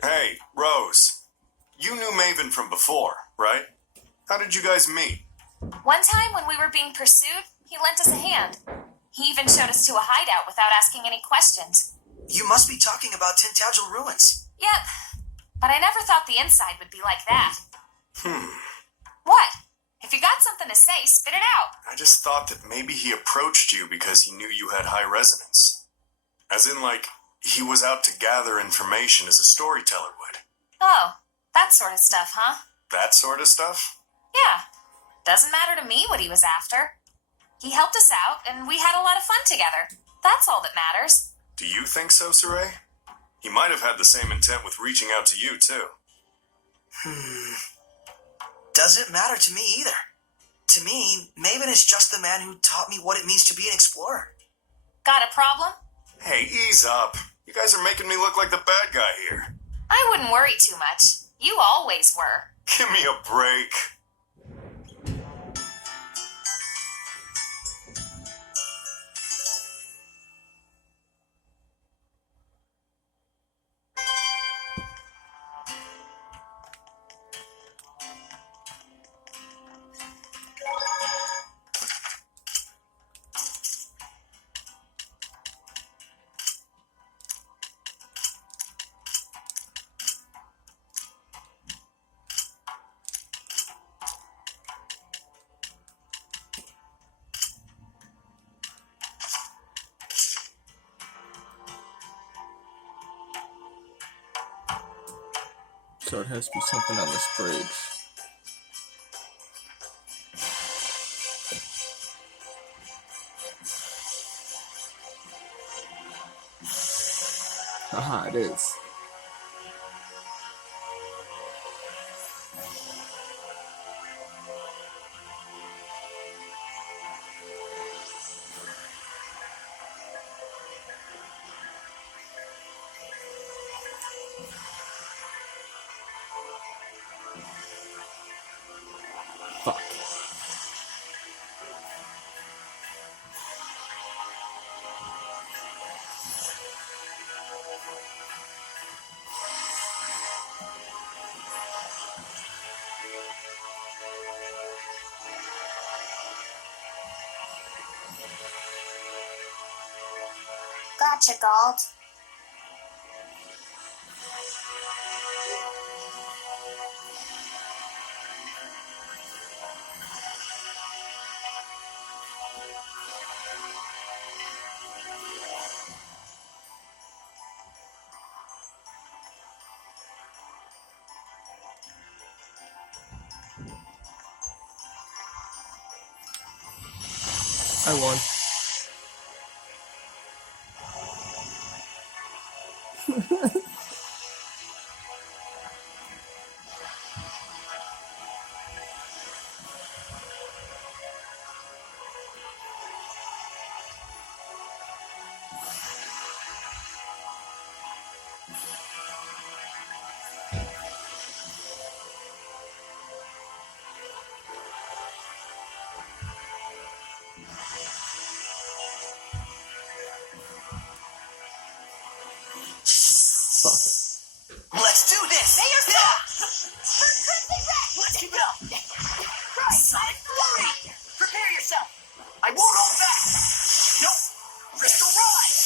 Hey, Rose. You knew Maven from before, right? How did you guys meet? One time when we were being pursued, he lent us a hand. He even showed us to a hideout without asking any questions. You must be talking about Tintagel ruins. Yep, but I never thought the inside would be like that. What? If you got something to say, spit it out. I just thought that maybe he approached you because he knew you had high resonance. As in, like, he was out to gather information as a storyteller would. Oh, that sort of stuff, huh? That sort of stuff? Yeah. Doesn't matter to me what he was after. He helped us out, and we had a lot of fun together. That's all that matters. Do you think so, Saray? He might have had the same intent with reaching out to you, too. Doesn't matter to me either. To me, Maven is just the man who taught me what it means to be an explorer. Got a problem? Hey, ease up. You guys are making me look like the bad guy here. I wouldn't worry too much. You always were. Give me a break. So it has to be something on this bridge. Haha, it is. Fuck. Gotcha, Galt. I won. Fuck. Let's do this! May your Let's keep it up! Right, Sonic Fury! Prepare yourself! I won't hold back! Nope! Crystal Ride!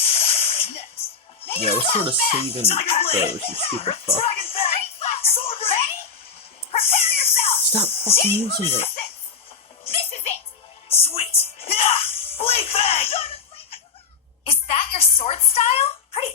Next! Yeah, we're sort of saving those, you stupid fuck. Dragon Bang! Sword Ring! Prepare yourself! Stop fucking using it. This is it! Sweet! Yeah! Blade Bang! Is that your sword style? Pretty.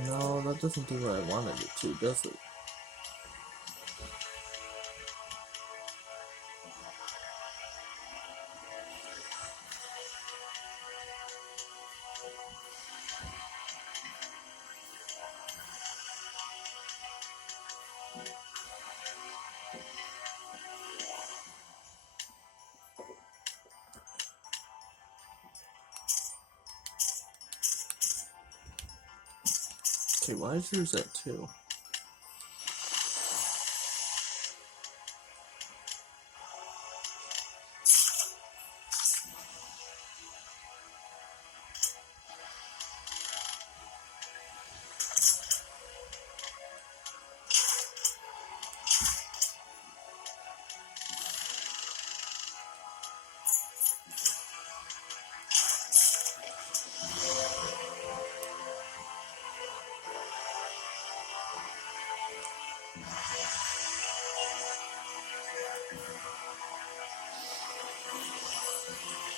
No, that doesn't do what I wanted it to, does it? Okay, why is yours at 2?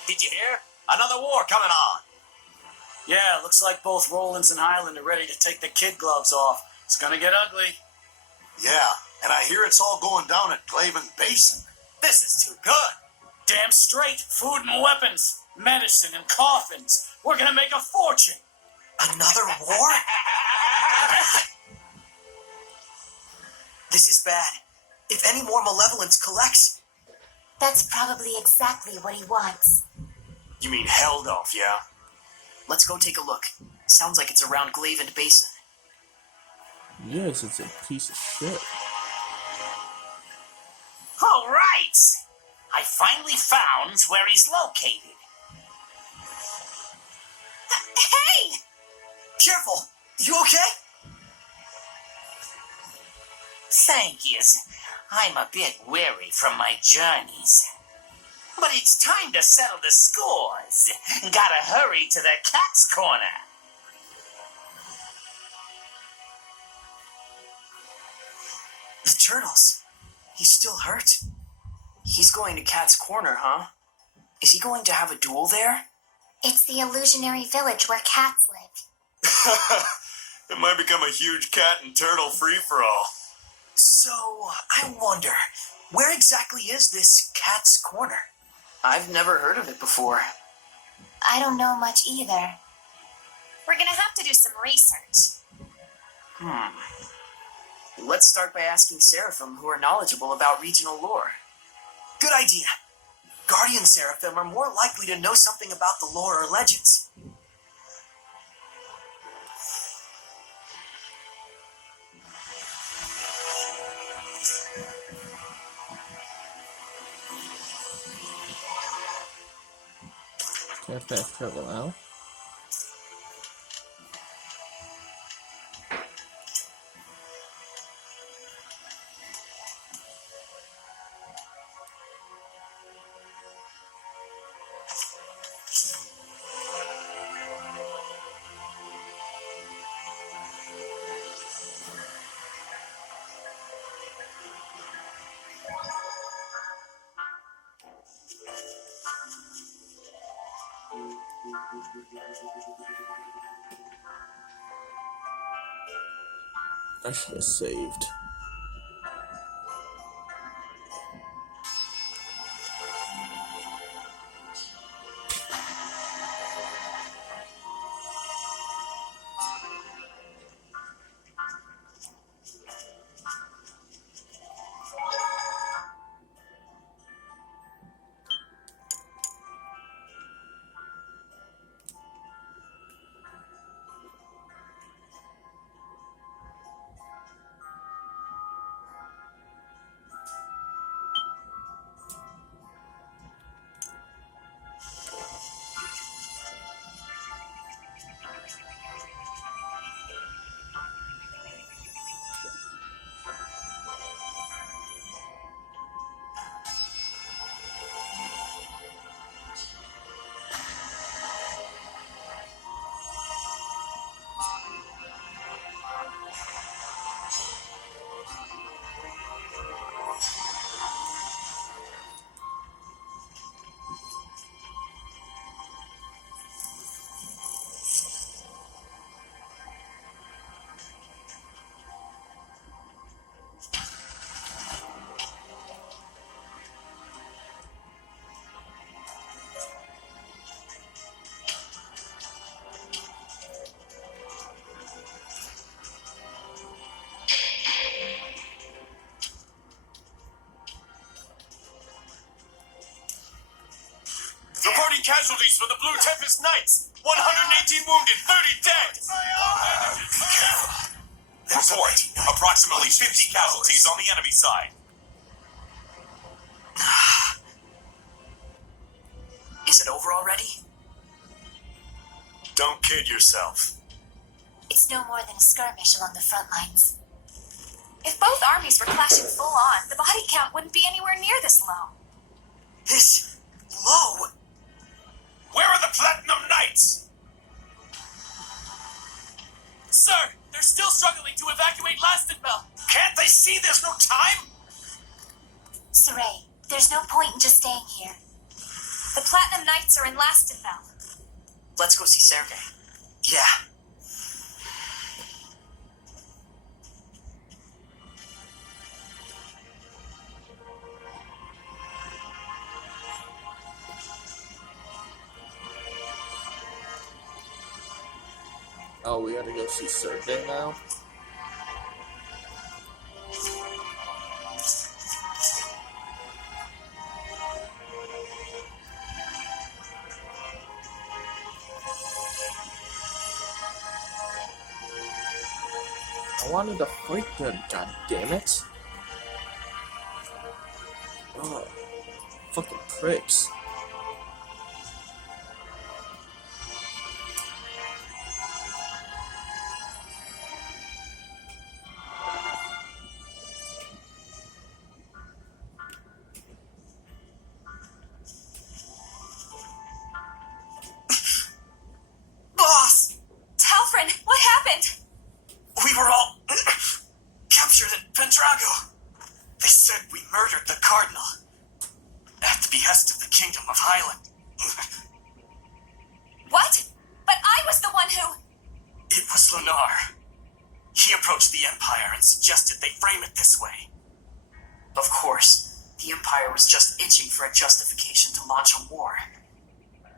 Did you hear? Another war coming on. Yeah, looks like both Rollins and Highland are ready to take the kid gloves off. It's gonna get ugly. Yeah, and I hear it's all going down at Glaven Basin. This is too good. Damn straight. Food and weapons, medicine and coffins. We're gonna make a fortune. Another war? This is bad. If any more malevolence collects... That's probably exactly what he wants. You mean Heldolf, yeah? Let's go take a look. Sounds like it's around Glaven Basin. Yes, it's a piece of shit. All right! I finally found where he's located. Hey! Careful! You okay? Thank yous. I'm a bit weary from my journeys. But it's time to settle the scores. Gotta hurry to the cat's corner. The turtles. He's still hurt. He's going to Cat's Corner, huh? Is he going to have a duel there? It's the illusionary village where cats live. It might become a huge cat and turtle free-for-all. So, I wonder, where exactly is this Cat's Corner? I've never heard of it before. I don't know much either. We're gonna have to do some research. Let's start by asking Seraphim, who are knowledgeable about regional lore. Good idea. Guardian Seraphim are more likely to know something about the lore or legends. Can I fast travel now? I should have saved. casualties for the Blue Tempest Knights. 118 wounded, 30 dead. Report. Approximately 50 casualties on the enemy side. Is it over already? Don't kid yourself. It's no more than a skirmish along the front lines. If both armies were clashing full on, the body count wouldn't be anywhere near this low. This low? Where are the Platinum Knights? Sir, they're still struggling to evacuate Lastonbell. Can't they see there's no time? Saray, there's no point in just staying here. The Platinum Knights are in Lastonbell. Let's go see Sergei. Yeah. Oh, we gotta go see Sergei now? I wanted to fight them, god damn it. Oh, fucking pricks. Boss! Talfrin, what happened? We were all captured at Pendrago. They said we murdered the Cardinal at the behest of the Kingdom of Highland. What? But I was the one who... It was Lunar. He approached the Empire and suggested they frame it this way. Of course, the Empire was just itching for a justification to launch a war.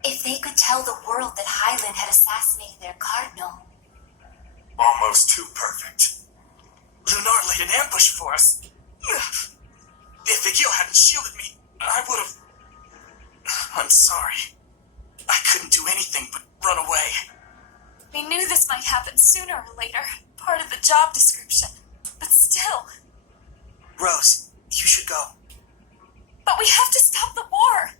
If they could tell the world that Highland had assassinated their cardinal... Almost too perfect. Lunar laid an ambush for us. If Vigil hadn't shielded me, I would have... I'm sorry. I couldn't do anything but run away. We knew this might happen sooner or later. Part of the job description. But still... Rose, you should go. But we have to stop the war!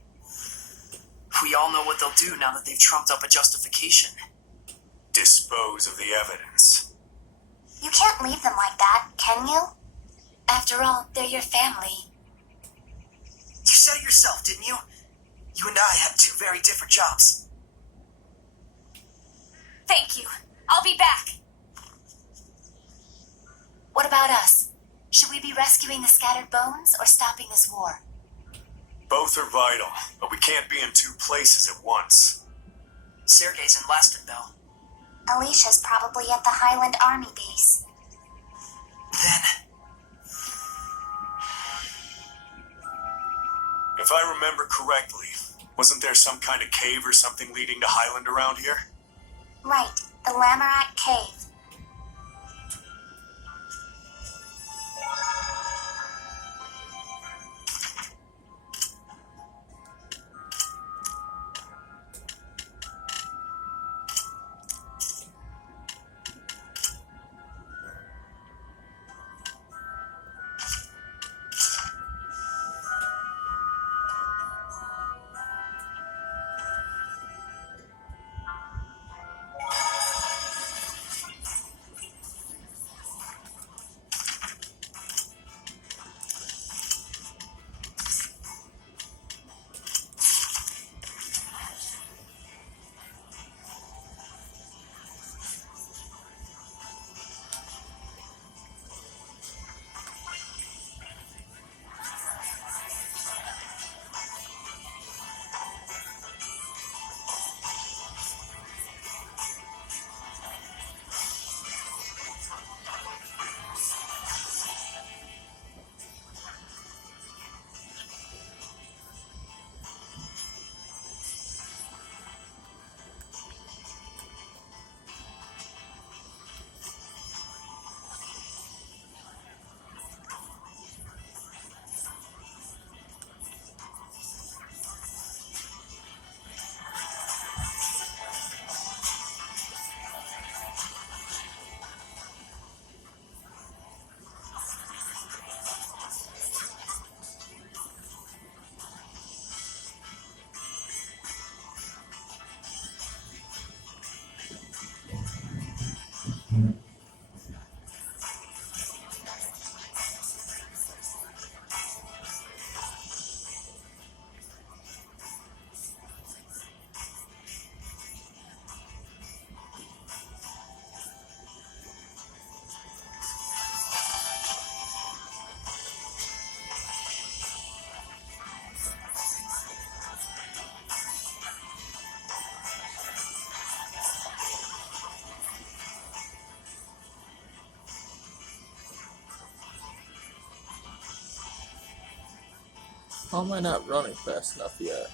We all know what they'll do now that they've trumped up a justification. Dispose of the evidence. You can't leave them like that, can you? After all, they're your family. You said it yourself, didn't you? You and I have two very different jobs. Thank you. I'll be back. What about us? Should we be rescuing the scattered bones or stopping this war? Both are vital, but we can't be in two places at once. Sergei's in Lastonbell. Alicia's probably at the Highland Army base. Then, if I remember correctly, wasn't there some kind of cave or something leading to Highland around here? Right, the Lamorak Cave. How am I not running fast enough yet?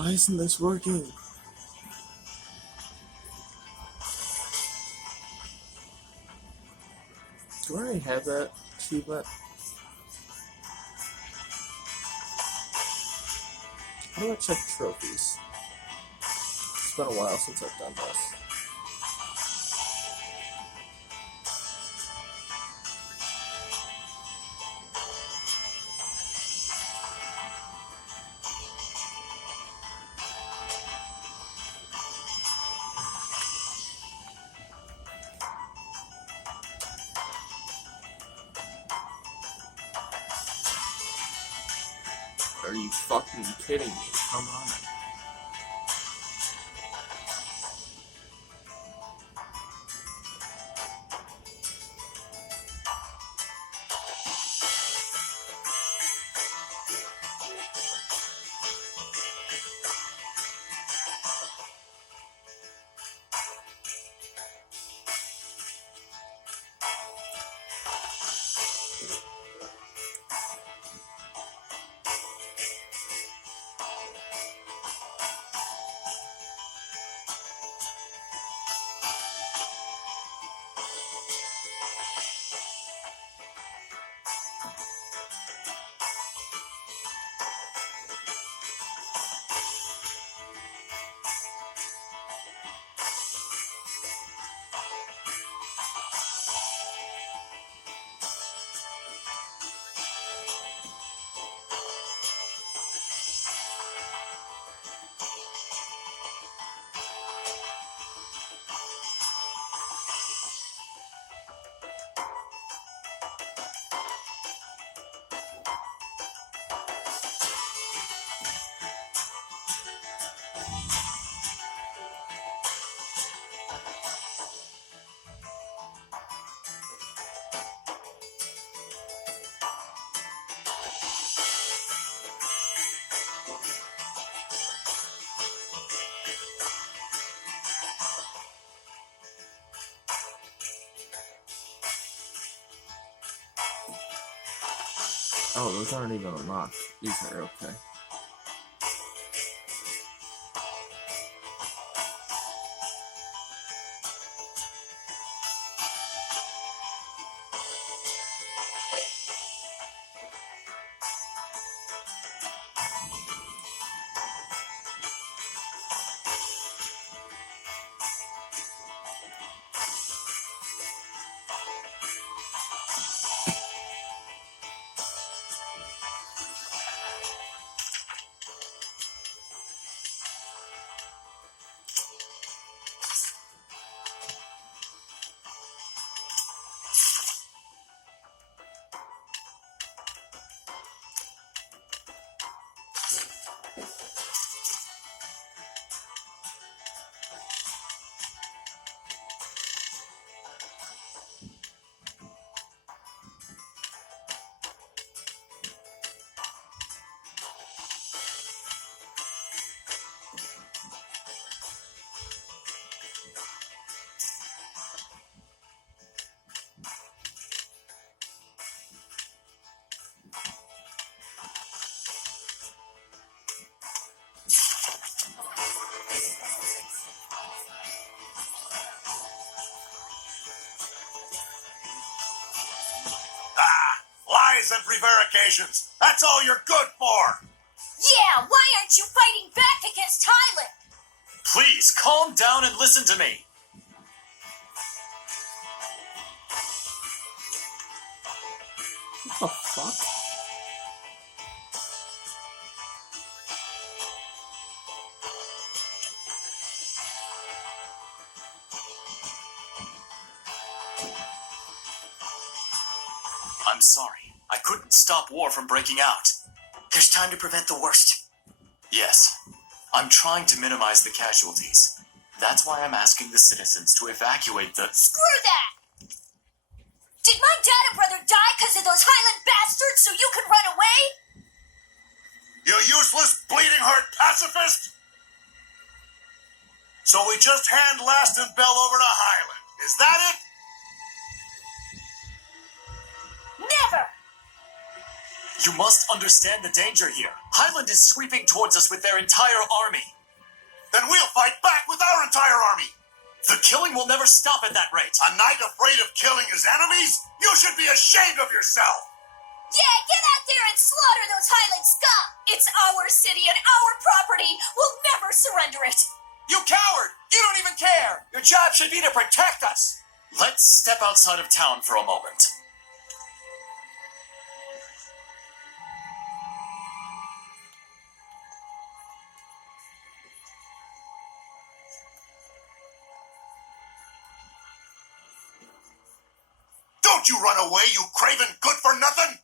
Why isn't this working? Do I already have that achievement? How do I check trophies? It's been a while since I've done this. Are you fucking kidding me? Come on. Oh, those aren't even unlocked. These are okay. Lies and prevarications. That's all you're good for. Yeah, why aren't you fighting back against Hyland? Please, calm down and listen to me. What the fuck? I'm sorry. I couldn't stop war from breaking out. There's time to prevent the worst. Yes. I'm trying to minimize the casualties. That's why I'm asking the citizens to evacuate the... Screw that! Did my dad and brother die because of those Highland bastards so you could run away? You useless, bleeding heart pacifist! So we just hand Last and Bell over to Highland. Is that it? Never! You must understand the danger here. Highland is sweeping towards us with their entire army. Then we'll fight back with our entire army. The killing will never stop at that rate. A knight afraid of killing his enemies? You should be ashamed of yourself. Yeah, get out there and slaughter those Highland scum! It's our city and our property! We'll never surrender it! You coward! You don't even care! Your job should be to protect us! Let's step outside of town for a moment. Don't you run away, you craven good-for-nothing!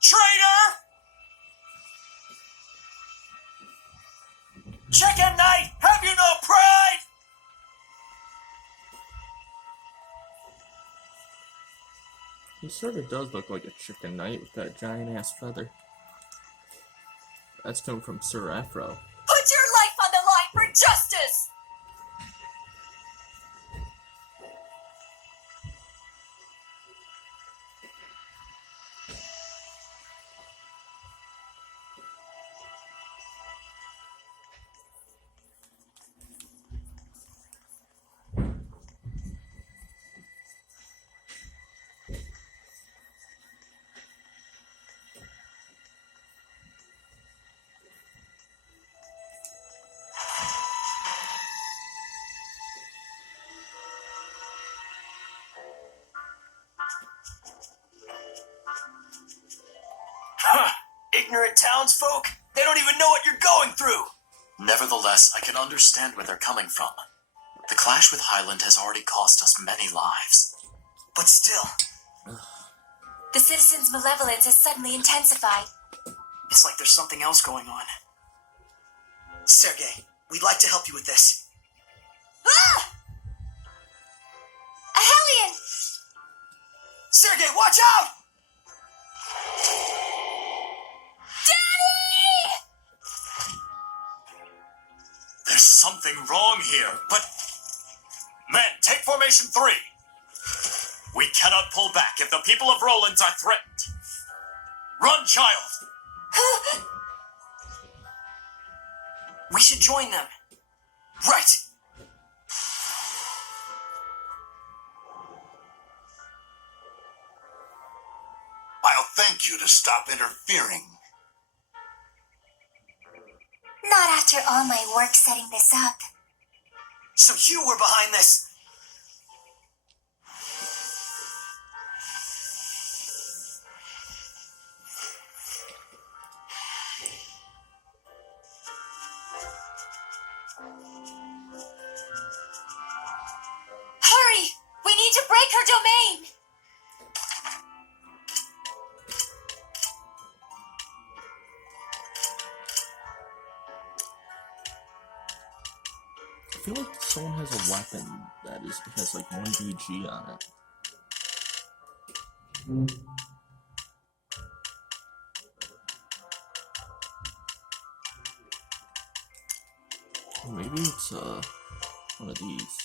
Traitor! Chicken Knight, have you no pride? He sort of does look like a chicken knight with that giant ass feather. That's coming from Sir Afro. Put your life on the line for justice! Ignorant townsfolk, they don't even know what you're going through. Nevertheless, I can understand where they're coming from. The clash with Highland has already cost us many lives. But still, The citizens' malevolence has suddenly intensified. it's like there's something else going on. Sergei, we'd like to help you with this. Ah! A Hellion! Sergei, watch out! Daddy! There's something wrong here, but... Men, take formation 3. We cannot pull back if the people of Rollins are threatened. Run, child! We should join them. Right. I'll thank you to stop interfering. Not after all my work setting this up. So you were behind this. Hurry! We need to break her domain! I feel like someone has a weapon that has like 1 BG on it. Maybe it's one of these.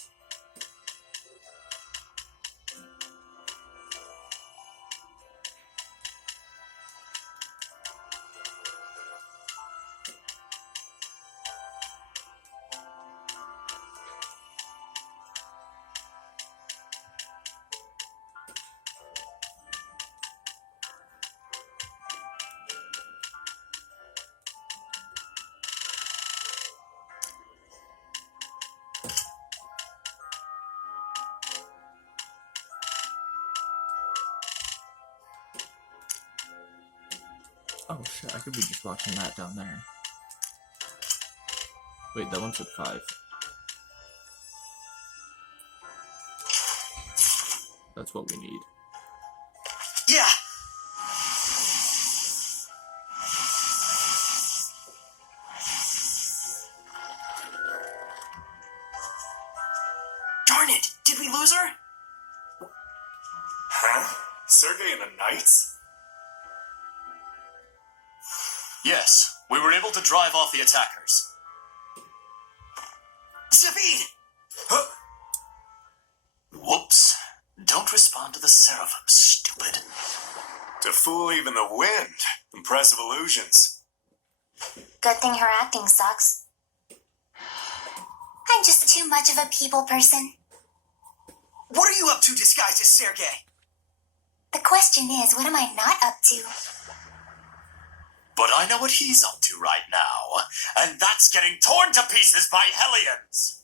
Oh shit, I could be just watching that down there. Wait, that one's at 5. That's what we need. Yeah. Darn it! Did we lose her? Huh? Sergei and the Knights? Yes, we were able to drive off the attackers. Zavid! Huh? Whoops. Don't respond to the Seraphim, stupid. To fool even the wind. Impressive illusions. Good thing her acting sucks. I'm just too much of a people person. What are you up to disguised as Sergei? The question is, what am I not up to? But I know what he's up to right now, and that's getting torn to pieces by Hellions!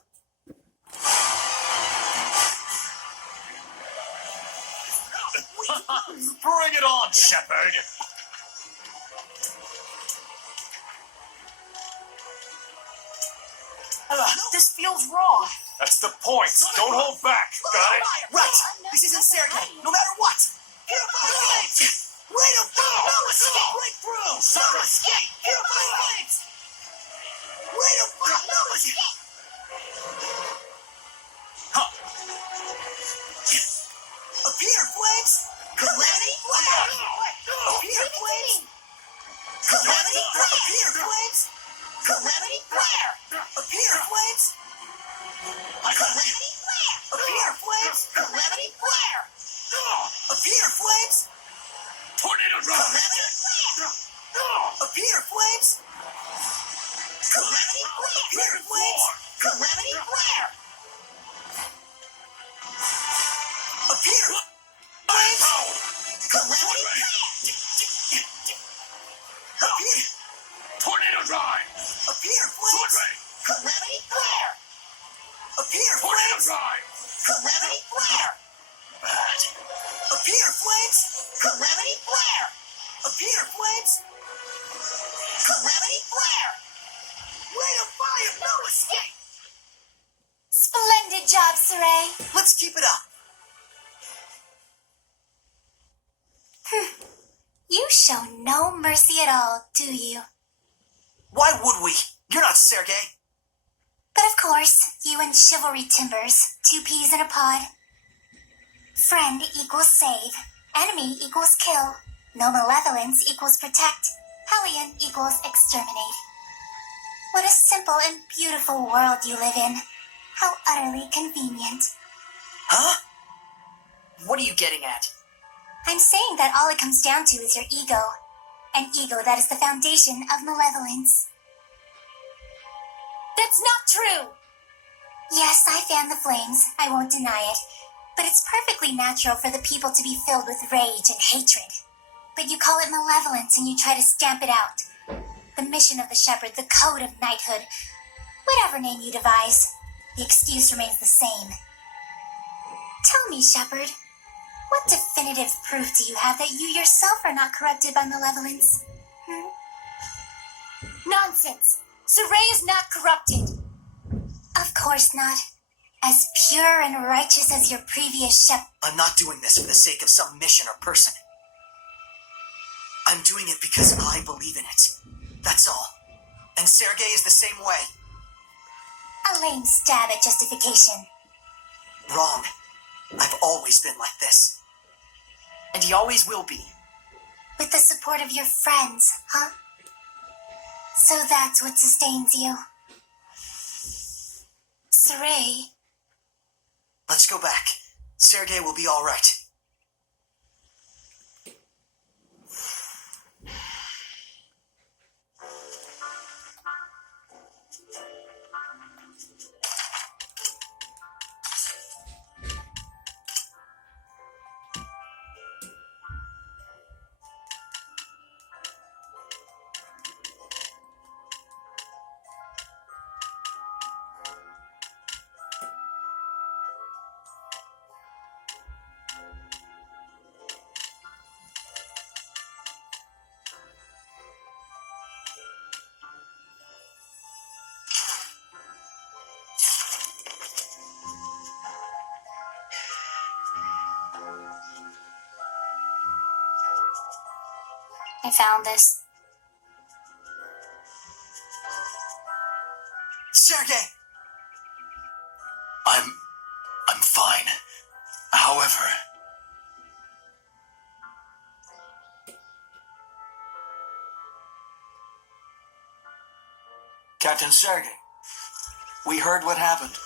Bring it on, Shepard! This feels wrong. That's the point. Don't hold back. Got it? Right! This isn't Sergei, no matter what! Purify blades! Way to go! No escape! Breakthrough! No escape! Purify blades! Way to go! No escape! Appear, flames! Calamity flare! Appear, flames! Calamity flare! Appear, flames! Calamity flare! Appear, flames! Calamity flare! Appear, flames! Calamity flare! Appear, flames! Tornado drive! Calamity flare! Appear, flames! Calamity flare! Appear, flames! Calamity flare! Appear, flames! Calamity flare! Appear! Tornado drive! Appear, flames! Calamity flare! Appear, Tornado flames! drive! Calamity flare! Appear, flames! Calamity flare! Appear, flames! Calamity flare! Rate of fire, no escape! Splendid job, Saray. Let's keep it up. You show no mercy at all, do you? Why would we? You're not Sergei. But of course, you and chivalry timbers, 2 peas in a pod. Friend equals save. Enemy equals kill. No malevolence equals protect. Hellion equals exterminate. What a simple and beautiful world you live in. How utterly convenient. Huh? What are you getting at? I'm saying that all it comes down to is your ego. An ego that is the foundation of malevolence. That's not true! Yes, I fan the flames, I won't deny it. But it's perfectly natural for the people to be filled with rage and hatred. But you call it malevolence and you try to stamp it out. The mission of the shepherd, the code of knighthood. Whatever name you devise, the excuse remains the same. Tell me, shepherd, what definitive proof do you have that you yourself are not corrupted by malevolence? Nonsense! Saray is not corrupted! Of course not. As pure and righteous as your previous shepherd. I'm not doing this for the sake of some mission or person. I'm doing it because I believe in it. That's all. And Sergei is the same way. A lame stab at justification. Wrong. I've always been like this. And he always will be. With the support of your friends, huh? So that's what sustains you. Saray. Let's go back. Sergei will be all right. I found this. Sergei! I'm fine. However... Captain Sergei, we heard what happened.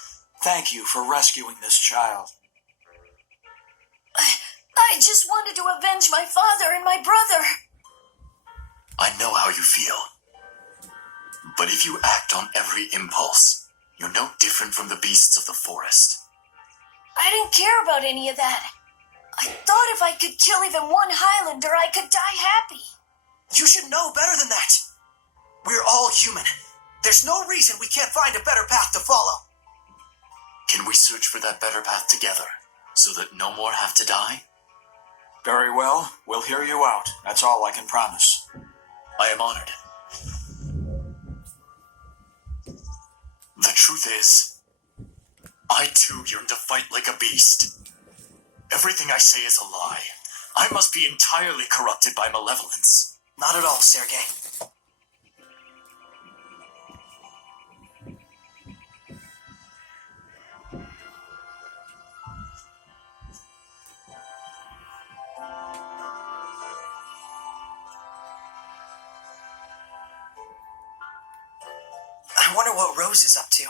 Thank you for rescuing this child. I just wanted to avenge my father and my brother. I know how you feel. But if you act on every impulse, you're no different from the beasts of the forest. I didn't care about any of that. I thought if I could kill even one Highlander, I could die happy. You should know better than that. We're all human. There's no reason we can't find a better path to follow. Can we search for that better path together, so that no more have to die? Very well. We'll hear you out. That's all I can promise. I am honored. The truth is, I too yearn to fight like a beast. Everything I say is a lie. I must be entirely corrupted by malevolence. Not at all, Sergei. I wonder what Rose is up to.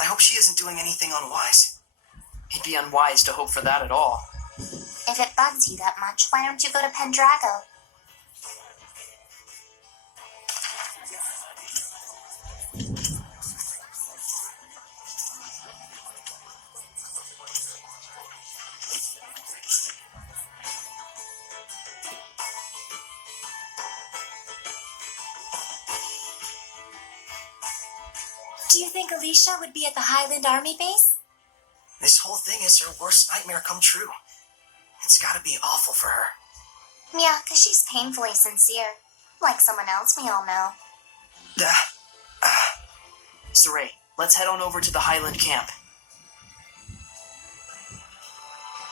I hope she isn't doing anything unwise. It'd be unwise to hope for that at all. If it bugs you that much, why don't you go to Pendrago? Do you think Alicia would be at the Highland Army base? This whole thing is her worst nightmare come true. It's gotta be awful for her. Yeah, 'cause she's painfully sincere. Like someone else we all know. Saray, let's head on over to the Highland camp.